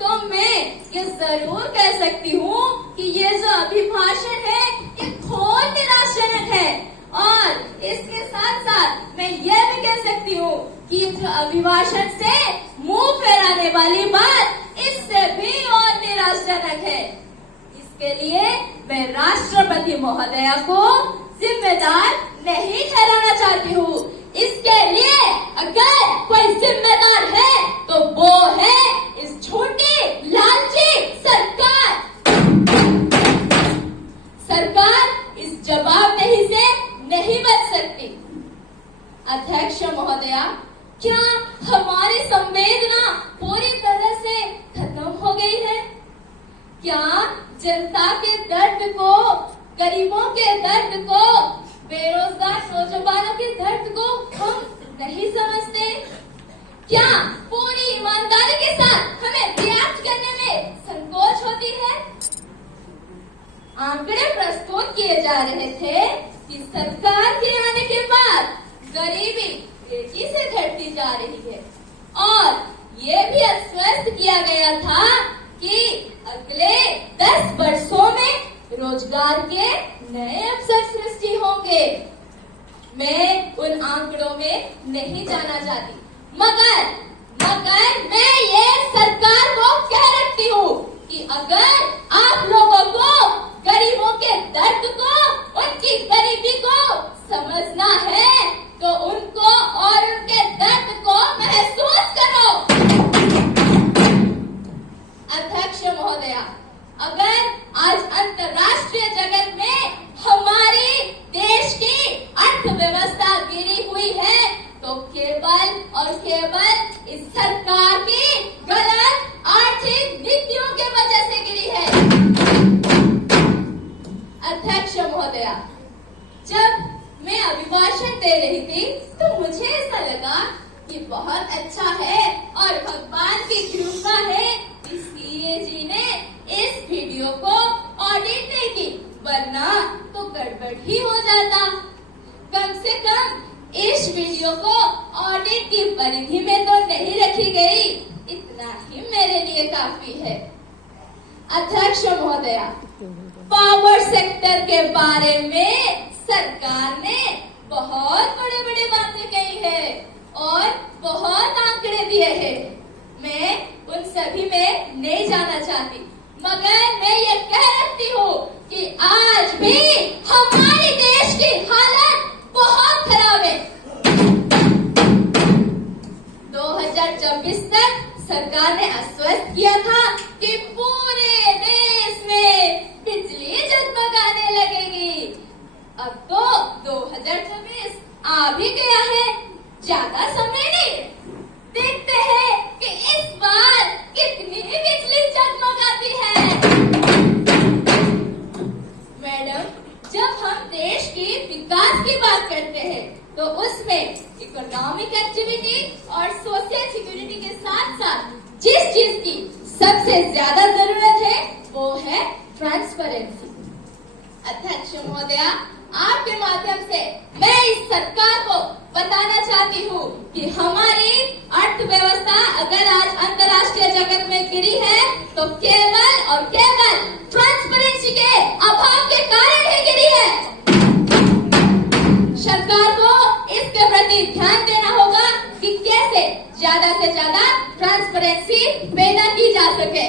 तो मैं ये जरूर कह सकती हूँ कि ये जो अभिभाषण है ये घोर निराशाजनक है। और इसके साथ साथ मैं ये भी कह सकती हूँ कि जो अभिभाषण से मुंह फेराने वाली बात इससे भी और निराशाजनक है। इसके लिए मैं राष्ट्रपति महोदया को जिम्मेदार नहीं ठहराना चाहती हूँ। इसके लिए अगर कोई जिम्मेदार है तो वो है इस छोटी लालची सरकार। सरकार इस जवाबदेही से नहीं बच सकती। अध्यक्ष महोदया, क्या हमारी संवेदना पूरी तरह से खत्म हो गई है? क्या जनता के दर्द को, गरीबों के दर्द को, बेरोजगार नौजवानों के दर्द को हम नहीं समझते? क्या पूरी ईमानदारी के साथ हमें रिएक्ट करने में संकोच होती है? आम आरोप किए जा रहे थे कि सरकार के आने के बाद गरीबी तेजी से घटती जा रही है और ये भी आश्वस्त किया गया था कि अगले 10 वर्षों में रोजगार के नए अवसर सृष्टि होंगे। मैं उन आंकड़ों में नहीं जाना चाहती, मगर मैं ये सरकार को कह रखती हूँ कि अगर आप लोगों को गरीबों के दर्द को, उनकी गरीबी को समझना है तो उनको और उनके दर्द को महसूस करो। अध्यक्ष महोदया, अगर आज अंतर्राष्ट्रीय जगत में हमारे देश की अर्थव्यवस्था गिरी हुई है तो केवल और केवल इस सरकार की गलत आर्थिक नीतियों के वजह से गिरी है। अध्यक्ष महोदया, जब मैं अभिभाषण दे रही थी तो मुझे ऐसा लगा कि बहुत अच्छा है और भगवान की कृपा है कि सीएजी ने इस वीडियो को ऑडिट नहीं की, वरना तो गड़बड़ ही हो जाता। कम से कम इस वीडियो को ऑडिट की परिधि में तो नहीं रखी गई, इतना ही मेरे लिए काफी है। अध्यक्ष महोदया, पावर सेक्टर के बारे में सरकार ने बहुत बड़े बातें कही है और बहुत आंकड़े दिए हैं। मैं उन सभी में नहीं जाना चाहती, मगर मैं ये कह रखती हूँ कि आज भी हमारे देश की हालत बहुत खराब है। 2024 तक सरकार ने आश्वस्त किया था कि पूरे देश में बिजली जगमगाने लगेगी। अब तो 2024 आ भी गया है, ज्यादा समय नहीं। देखते हैं कि इस बार कितनी बिजली जगमगाती है। मैडम, जब हम देश की विकास की बात करते हैं तो उसमें इकोनॉमिक एक्टिविटी और सोशल सिक्योरिटी के साथ साथ जिस चीज की सबसे ज्यादा जरूरत है वो है ट्रांसपेरेंसी। अध्यक्ष महोदया, आपके माध्यम से मैं इस सरकार को बताना चाहती हूँ कि हमारी अर्थव्यवस्था अगर आज अंतर्राष्ट्रीय जगत में गिरी है तो केवल और केवल ट्रांसपेरेंसी के अभाव के कारण ही गिरी है। सरकार को इसके प्रति ध्यान देना होगा कि कैसे ज्यादा से ज्यादा ट्रांसपेरेंसी पैदा की जा सके।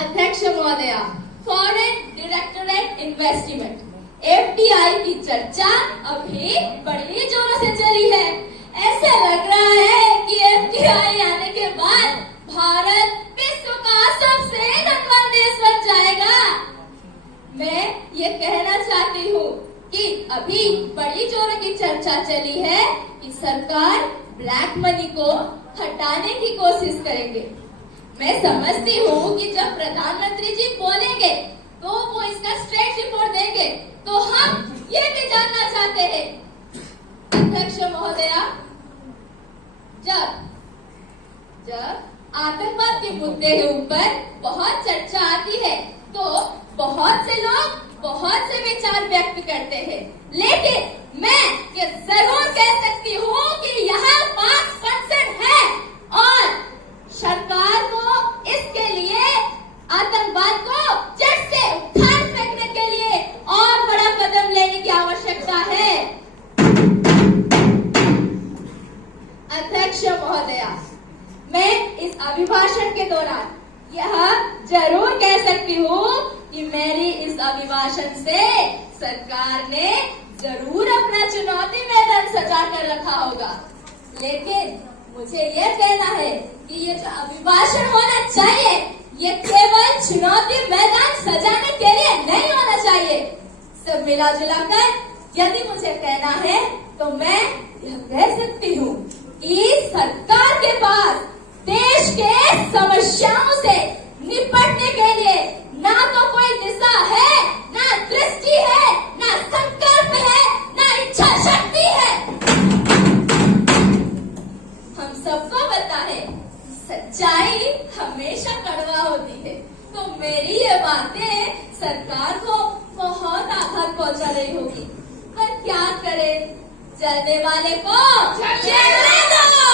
अध्यक्ष महोदया, फॉरेन डायरेक्टरेट इन्वेस्टमेंट FDI की चर्चा अभी बड़ी जोरों से चली है। ऐसा लग रहा है कि FDI आने के बाद भारत विश्व का सबसे धनवान देश बन जाएगा। मैं ये कहना चाहती हूँ कि अभी बड़ी जोरों की चर्चा चली है कि सरकार ब्लैक मनी को हटाने की कोशिश करेंगे। मैं समझती हूँ कि जब प्रधानमंत्री जी बोलेंगे तो वो इसका स्ट्रेट रिपोर्ट देंगे, तो हम ये भी जानना चाहते हैं। अध्यक्ष महोदया, जब आतंकवाद के मुद्दे के ऊपर बहुत चर्चा आती है तो बहुत से लोग बहुत से विचार व्यक्त करते हैं, लेकिन मैं ये जरूर कह सकती हूँ कि यहाँ 5% है और सरकार को इसके लिए आतंकवाद को जड़ से उखाड़ फेंकने के लिए और बड़ा कदम लेने की आवश्यकता है। अध्यक्ष महोदया, मैं इस अभिभाषण के दौरान यह जरूर कह सकती हूँ कि मेरी इस अभिभाषण से सरकार ने जरूर अपना चुनौती मैदान सजा कर रखा होगा, लेकिन मुझे यह कहना है कि ये जो अभिभाषण होना चाहिए ये केवल चुनौती मैदान सजाने के लिए नहीं होना चाहिए। सब मिला जुला कर यदि मुझे कहना है तो मैं यह कह सकती हूँ कि सरकार के पास देश के समस्याओं से निपटने के लिए ना तो कोई दिशा है, ना दृष्टि है, ना संकल्प है, ना इच्छा शक्ति है। हम सबको पता है सच्चाई हमेशा कड़वा होती है, तो मेरी ये बातें सरकार को पहुंचा रही होगी, पर क्या करे, जलने वाले को जलने दो,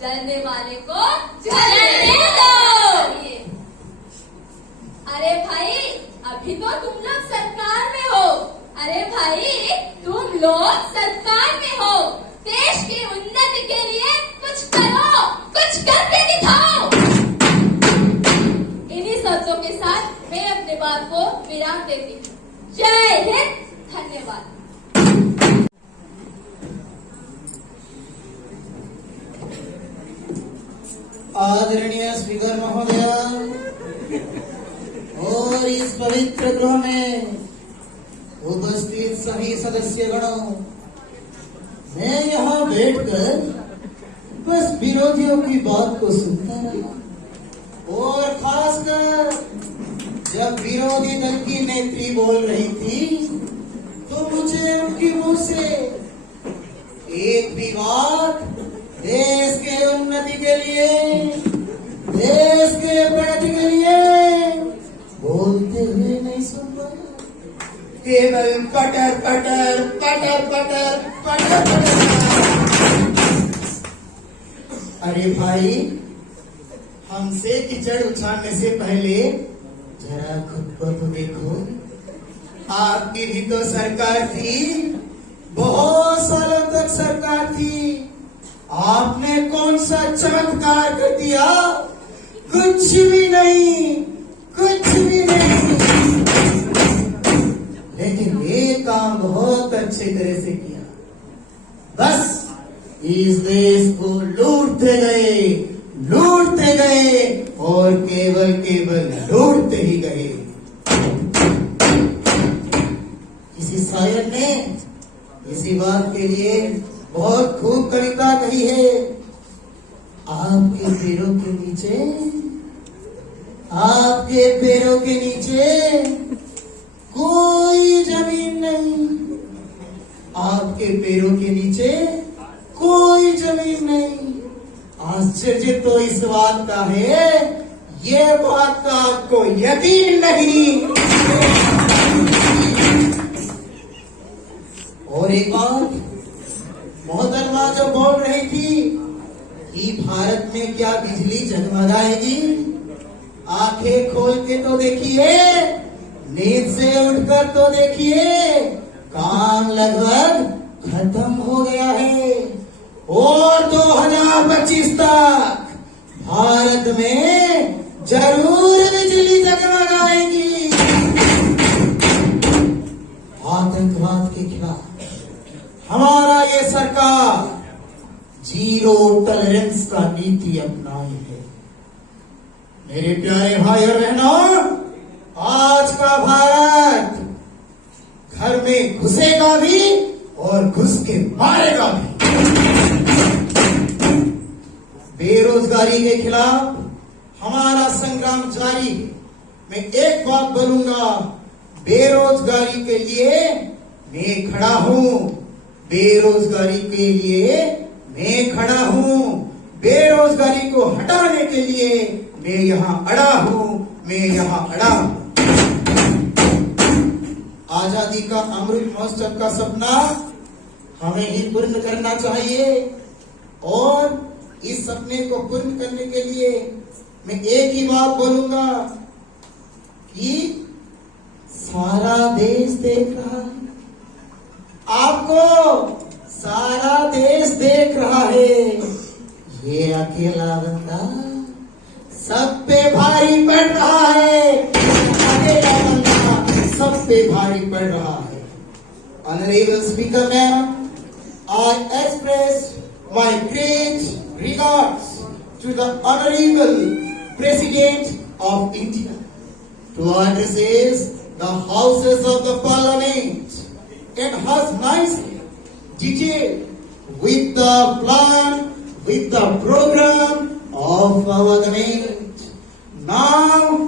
जलने वाले को जलने दो। अरे भाई, अभी तो तुम लोग सरकार में हो, अरे भाई तुम लोग सरकार में हो, देश की उन्नति के लिए कुछ करो, कुछ करके दिखाओ। इन्हीं शब्दों के साथ मैं अपने बात को विराम देती हूँ। जय हिंद, धन्यवाद। आदरणीय स्पीकर महोदय और इस पवित्र गृह में उपस्थित सभी सदस्यगणों, मैं यहाँ बैठकर बस विरोधियों की बात को सुनता रहा और खासकर जब विरोधी दल की नेत्री बोल रही थी तो मुझे उनके मुंह से एक भी बात देश के उन्नति के लिए, देश के प्रगति के लिए बोलते हुए नहीं सुन पाया। केवल पटर पटर पटर पटर पटर पटर। अरे भाई, हमसे कीचड़ उछालने से पहले जरा खुद को तो देखो। आपकी भी तो सरकार थी, बहुत सालों तक सरकार थी। आपने कौन सा चमत्कार कर दिया? कुछ भी नहीं, कुछ भी नहीं। लेकिन ये काम बहुत अच्छे तरह से किया। बस इस देश को लूटते गए और केवल लूटते ही गए। किसी शायर ने इसी बात के लिए बहुत खूब कविता कही है। आपके पैरों के नीचे, आपके पैरों के नीचे कोई जमीन नहीं, आपके पैरों के नीचे कोई जमीन नहीं। आश्चर्य तो इस बात का है, ये बात का आपको यकीन नहीं। और एक बात मोहतरमा जो बोल रही थी कि भारत में क्या बिजली जगमगाएगी, आंखें खोल के तो देखिए, नींद से उठकर तो देखिए, काम लगभग खत्म हो गया है। और 2025 तक भारत में जरूर बिजली जगमगाएगी। आतंकवाद के खिलाफ हमारा ये सरकार जीरो टॉलरेंस का नीति अपनाई है। मेरे प्यारे भाई और बहनों, आज का भारत घर में घुसेगा भी और घुस के मारेगा भी। बेरोजगारी के खिलाफ हमारा संग्राम जारी है। मैं एक बात बोलूंगा, बेरोजगारी के लिए मैं खड़ा हूं, बेरोजगारी के लिए मैं खड़ा हूं, बेरोजगारी को हटाने के लिए मैं यहाँ अड़ा हूं, मैं यहाँ अड़ा हूं। आजादी का अमृत महोत्सव का सपना हमें ही पूर्ण करना चाहिए और इस सपने को पूर्ण करने के लिए मैं एक ही बात बोलूंगा कि सारा देश देख रहा है आपको, सारा देश देख रहा है। ये अकेला बंदा सब पे भारी पड़ रहा है, अकेला बंदा सब पे भारी पड़ रहा है। Honorable Speaker Ma'am, I express my great regards to the Honorable President of India to address the houses of the Parliament and has nicely detailed with the plan, with the program of our government. Now,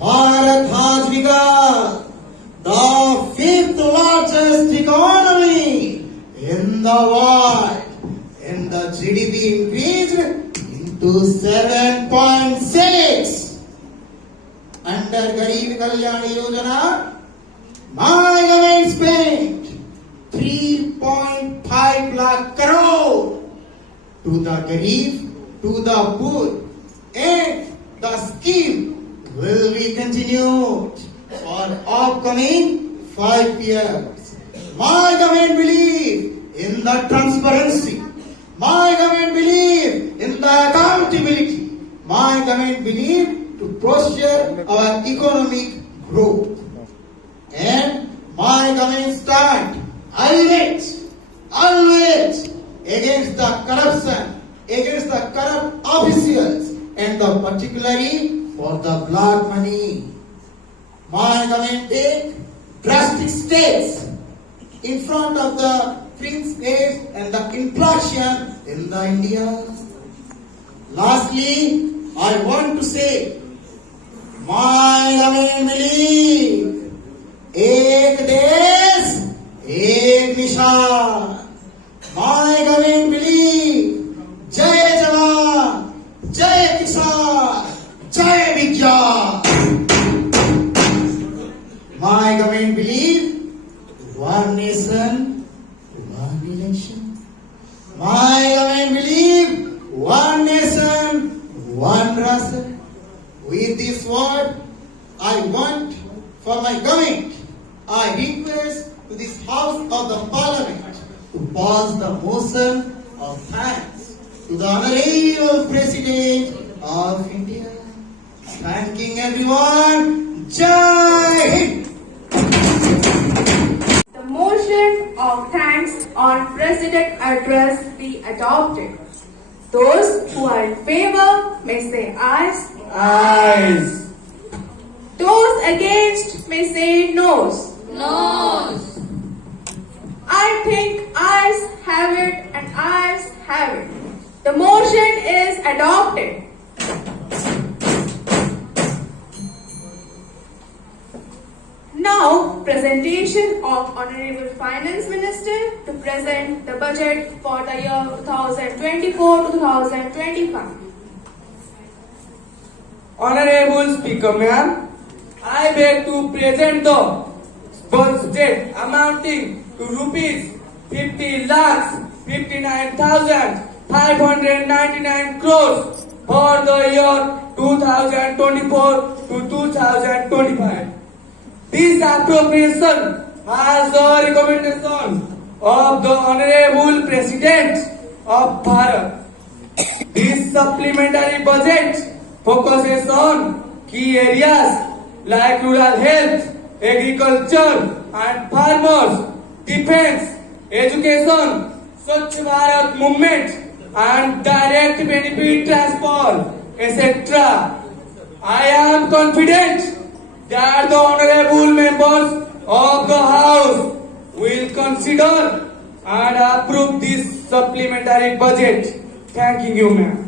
Bharat has become the 5th largest economy in the world, and the GDP increased into 7.6. Under Garib Kalyan Yojana, my government to the garib, to the poor, and the scheme will be continued for upcoming 5 years. My government believe in the transparency. My government believe in the accountability. My government believe to foster our economic growth. And my government stand always against the corruption, against the corrupt officials, and particularly for the black money. My government take drastic steps in front of the free space and the inflation in the India. Lastly, I want to say, my government believe एक देश एक निशान. My government believe जय जवान, जय किसान, जय विज्ञान. My government believe one nation, one election. My government believe one nation, one ration. With this word, I want for my government, I request to this House of the Parliament to pass the motion of thanks to the Honorable President of India. Thanking everyone. Jai Hind. The motion of thanks on President address be adopted. Those who are in favor may say ayes. Ayes. Those against may say noes. Noes. I think ayes have it and ayes have it. The motion is adopted. Now, presentation of Honorable Finance Minister to present the budget for the year 2024 to 2025. Honorable Speaker, ma'am, I beg to present the budget amounting to rupees 50,59,599 crores for the year 2024 to 2025. This appropriation has the recommendation of the Honorable President of Bharat. This supplementary budget focuses on key areas like rural health, agriculture and farmers, defense, education, Swachh Bharat movement and direct benefit transport, etc. I am confident that the honorable members of the House will consider and approve this supplementary budget. Thank you, ma'am.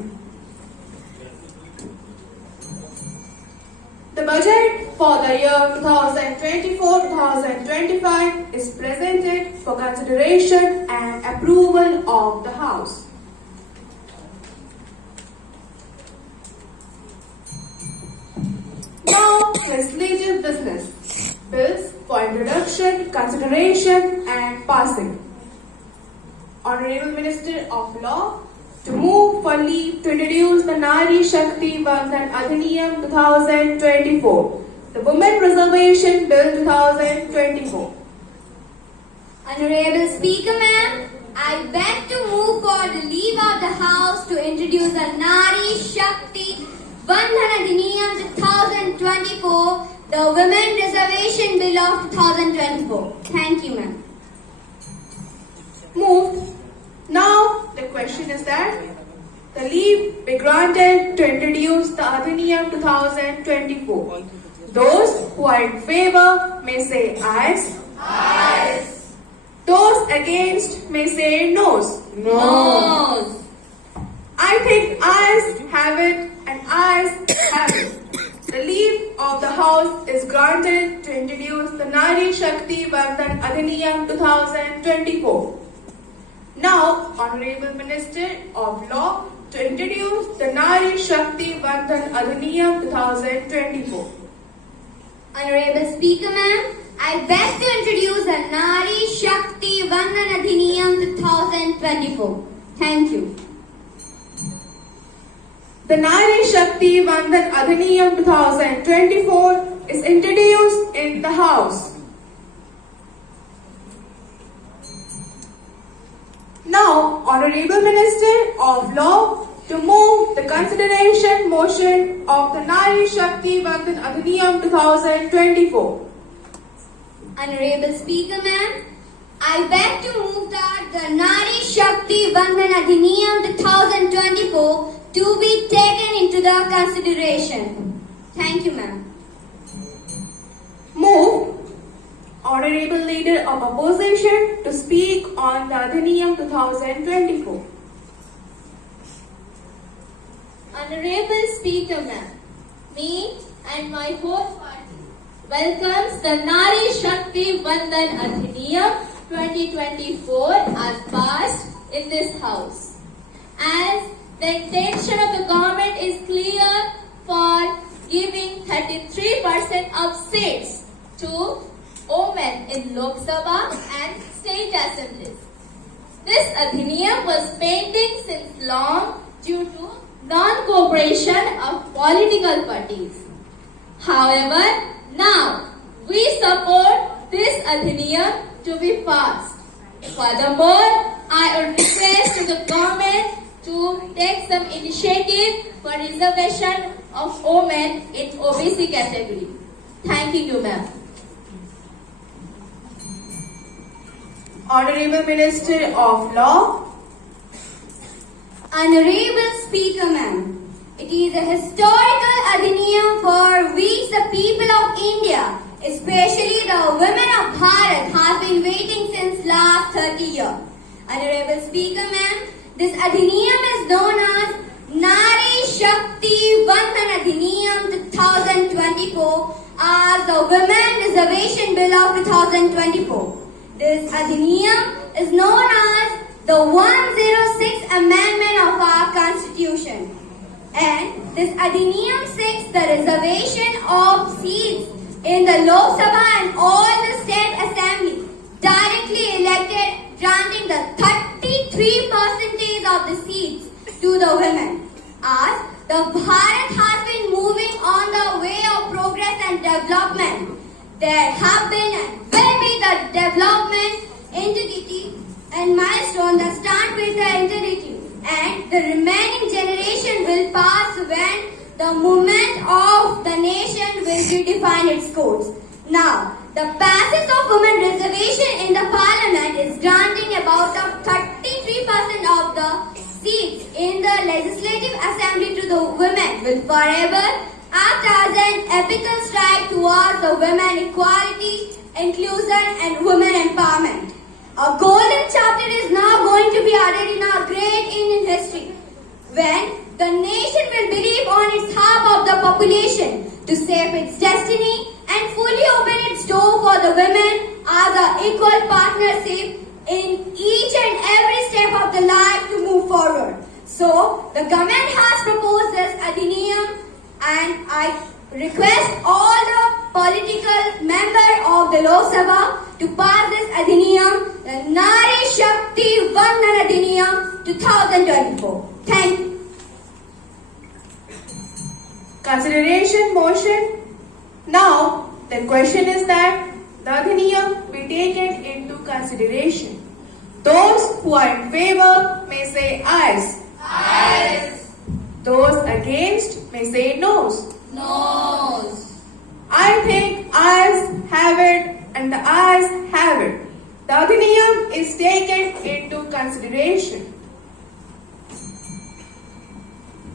The budget for the year 2024-2025 is presented for consideration and approval of the House. Now, legislative business. Bills for introduction, consideration and passing. Honorable Minister of Law to move for leave to introduce the Nari Shakti Bandhan Adhiniyam 2024, the Women Reservation Bill 2024. Honorable Speaker, ma'am, I beg to move for the leave of the House to introduce the Nari Shakti Bandhan Adhiniyam 2024, the Women Reservation Bill of 2024. Thank you, ma'am. Moved. Now, the question is that the leave be granted to introduce the Adhiniyam 2024. Those who are in favor may say ayes. Ayes. Those against may say noes. Noes. I think ayes have it and ayes have it. The leave of the House is granted to introduce the Nari Shakti Bandhan Adhiniyam 2024. Now, Honorable Minister of Law to introduce the Nari Shakti Bandhan Adhiniyam 2024. Honorable Speaker, ma'am, I beg to introduce the Nari Shakti Bandhan Adhiniyam 2024. Thank you. The Nari Shakti Vandan Adhiniyam 2024 is introduced in the House. Now, Honorable Minister of Law to move the consideration motion of the Nari Shakti Vandan Adhiniyam 2024. Honorable Speaker, ma'am, I beg to move that the Nari Shakti Vandan Adhiniyam 2024 to be taken into the consideration. Thank you, ma'am. Move Honorable Leader of Opposition to speak on the Adhiniyam 2024. Honorable Speaker, ma'am, me and my whole party welcomes the Nari Shakti Vandan Adhiniyam 2024 as passed in this House. As the intention of the government is clear for giving 33% of seats to women in Lok Sabha and state assemblies. This adhiniyam was pending since long due to non-cooperation of political parties. However, now we support this adhiniyam to be passed. Furthermore, I would request to the government to take some initiative for reservation of women in OBC category. Thank you, ma'am. Honorable Minister of Law. Honorable Speaker, ma'am, it is a historical adhiniyam for which the people of India, especially the women of Bharat, have been waiting since last 30 years. Honorable Speaker, ma'am, this adhiniyam is known as Nari Shakti Vandan Adhiniyam 2024 as the Women Reservation Bill of 2024. This adhiniyam is known as the 106th Amendment of our Constitution. And this adhiniyam seeks the reservation of seats in the Lok Sabha and all the state assemblies directly elected, granting the 33% of the seats to the women. As the Bharat has been moving on the way of progress and development, there have been and will be the development integrity and milestone that start with the integrity, and the remaining generation will pass when the movement of the nation will redefine its course. Now, the passage of women reservation in the parliament is granting about 33% of the seats in the legislative assembly to the women will forever act as an epical stride towards the women equality, inclusion and women empowerment. A golden chapter is now going to be added in our great Indian history, when the nation will believe on its half of the population to shape its destiny and fully open its door for the women as an equal partnership in each and every step of the life to move forward. So, the government has proposed this adhiniyam, and I request all the political members of the Lok Sabha to pass this adhiniyam, the Nari Shakti Vandan Adhiniyam 2024. Thank you. Consideration motion. Now, the question is that the adhiniyam be taken into consideration. Those who are in favor may say ayes. Ayes. Those against may say noes. Noes. I think ayes have it and the ayes have it. The adhiniyam is taken into consideration.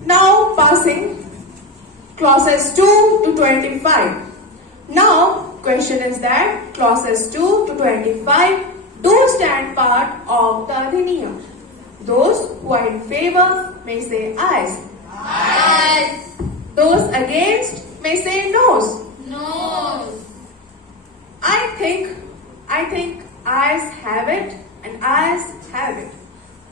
Now passing clauses 2 to 25. Now question is that clauses 2 to 25 do stand part of the adhiniyam. Those who are in favor may say ayes. Ayes. Those against may say noes. Noes. I think ayes have it and ayes have it.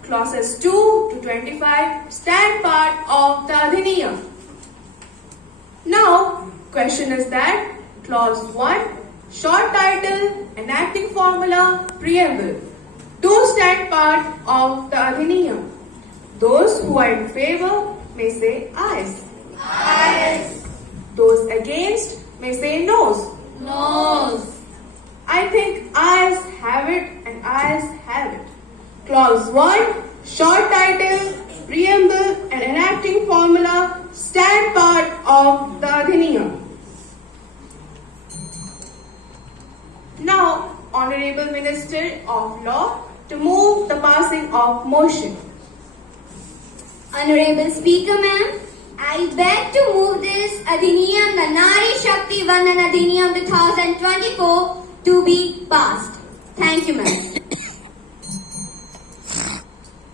Clauses 2 to 25 stand part of the adhiniyam. Now, question is that clause 1, short title, enacting formula, preamble, do stand part of the adhiniyam. Those who are in favor may say ayes. Ayes. Those against may say noes. Nose. I think ayes have it and ayes have it. Clause 1, short title, preamble and enacting formula stand part of the Adhiniyam. Now, Honorable Minister of Law to move the passing of motion. Honorable Speaker, ma'am, I beg to move this Adhiniyam, the Nari Shakti Vandan Adhiniyam 2024 to be passed. Thank you, ma'am.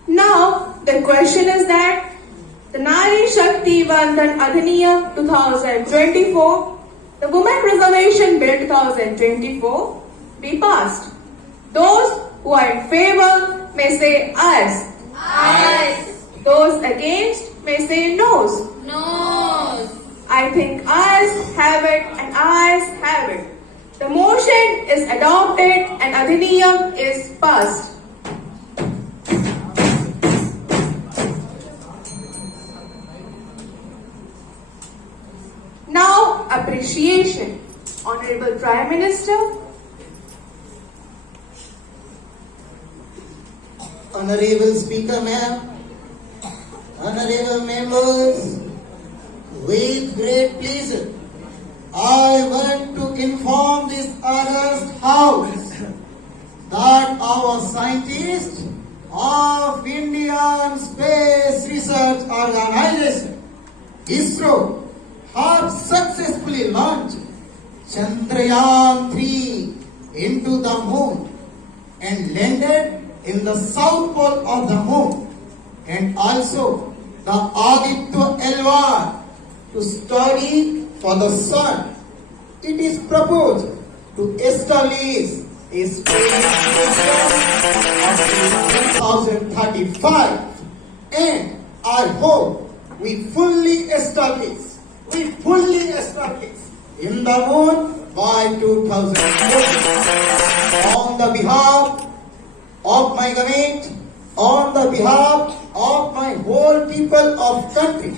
Now, the question is that the Nari Shakti Vandan Adhiniyam 2024, the Women Reservation Bill 2024, be passed. Those who are in favor may say ayes. Ayes. Those against may say noes. Nose. I think ayes have it and ayes have it. The motion is adopted and Adhiniyam is passed. Now, appreciation. Honorable Prime Minister. Honorable Speaker, ma'am, honorable members, with great pleasure, I want to inform this august House that our scientists of Indian Space Research Organization, ISRO, have successfully launched Chandrayaan-3 into the moon and landed in the south pole of the moon, and also the Aditya L1 to study for the sun. It is proposed to establish a space station of 2035, and I hope we fully establish in the moon by 2040. On the behalf of my government, on the behalf of my whole people of country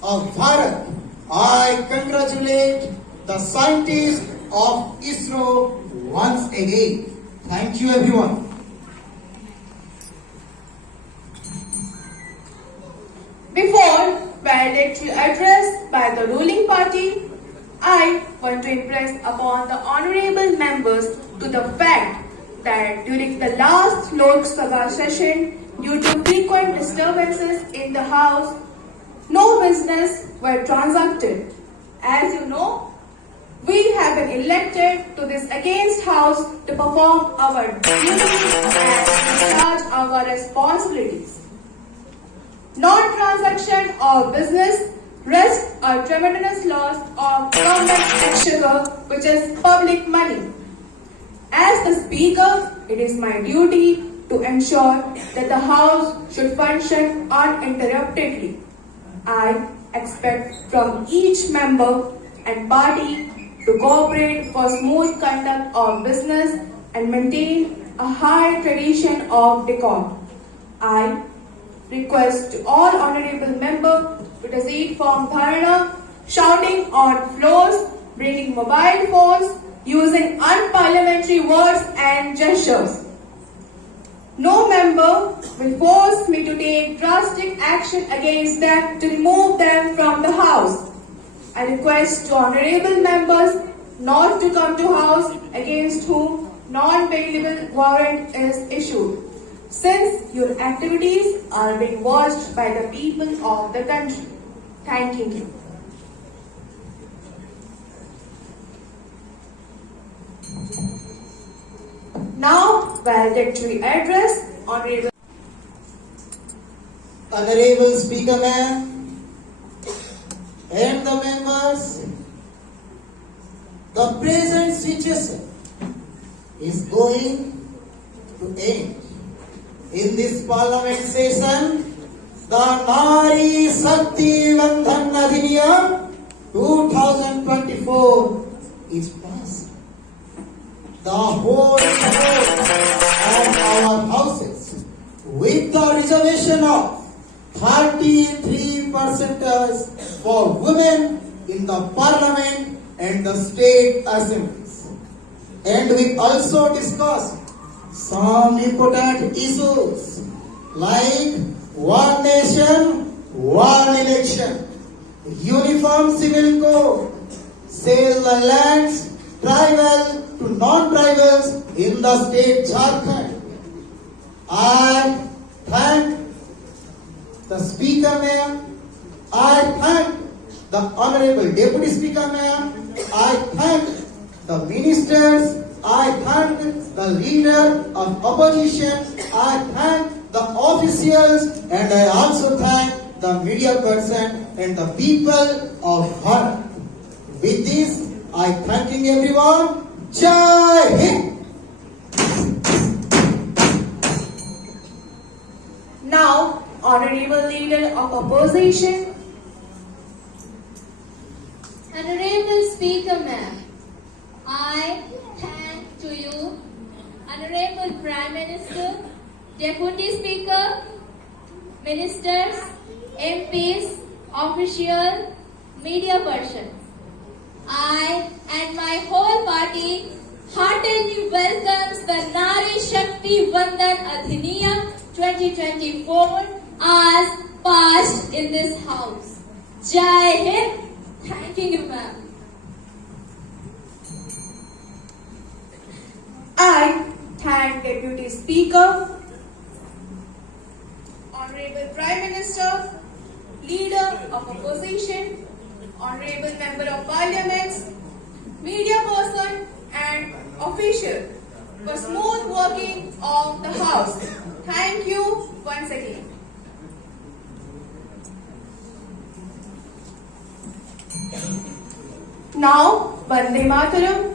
of Bharat, I congratulate the scientists of ISRO once again. Thank you, everyone. Before valedictory address by the ruling party, I want to impress upon the honorable members to the fact that during the last Lok Sabha session, due to frequent disturbances in the House, no business were transacted. As you know, we have been elected to this against House to perform our duties and discharge our responsibilities. Non-transaction of business rests a tremendous loss of government exchequer, which is public money. As the Speaker, it is my duty to ensure that the House should function uninterruptedly. I expect from each member and party to cooperate for smooth conduct of business and maintain a high tradition of decorum. I request to all honorable members to proceed from dharana, shouting on floors, bringing mobile phones, using unparliamentary words and gestures. No member will force me to take drastic action against them to remove them from the House. I request to honorable members not to come to House against whom non-bailable warrant is issued, since your activities are being watched by the people of the country. Thank you. Now, valedictory address, Honorable Speaker, ma'am, and the members, the present situation is going to end. In this parliament session, the Nari Shakti Vandhan Adhiniyam 2024 is passed. The whole of our houses, with the reservation of 33% representatives for women in the parliament and the state assemblies. And we also discussed some important issues like one nation, one election, uniform civil code, sale the lands, tribal to non-tribals in the state Jharkhand. I thank the Speaker Ma'am. I thank the Honorable Deputy Speaker Ma'am. I thank the ministers. I thank the leader of opposition. I thank the officials, and I also thank the media person and the people of Bharat. With this, I thanking everyone. Jai Hind. Now, Honorable Leader of Opposition. Honorable Speaker Ma'am, I thank to you, Honorable Prime Minister, Deputy Speaker, Ministers, MPs, officials, media persons. I and my whole party heartily welcomes the Nari Shakti Vandan Adhiniyam 2024 as passed in this house. Jai Hind. Thanking you, ma'am. I thank Deputy Speaker, Honorable Prime Minister, Leader of Opposition, Honorable Member of Parliament, media person and official for smooth working of the House. Thank you once again. Now, Vande Mataram.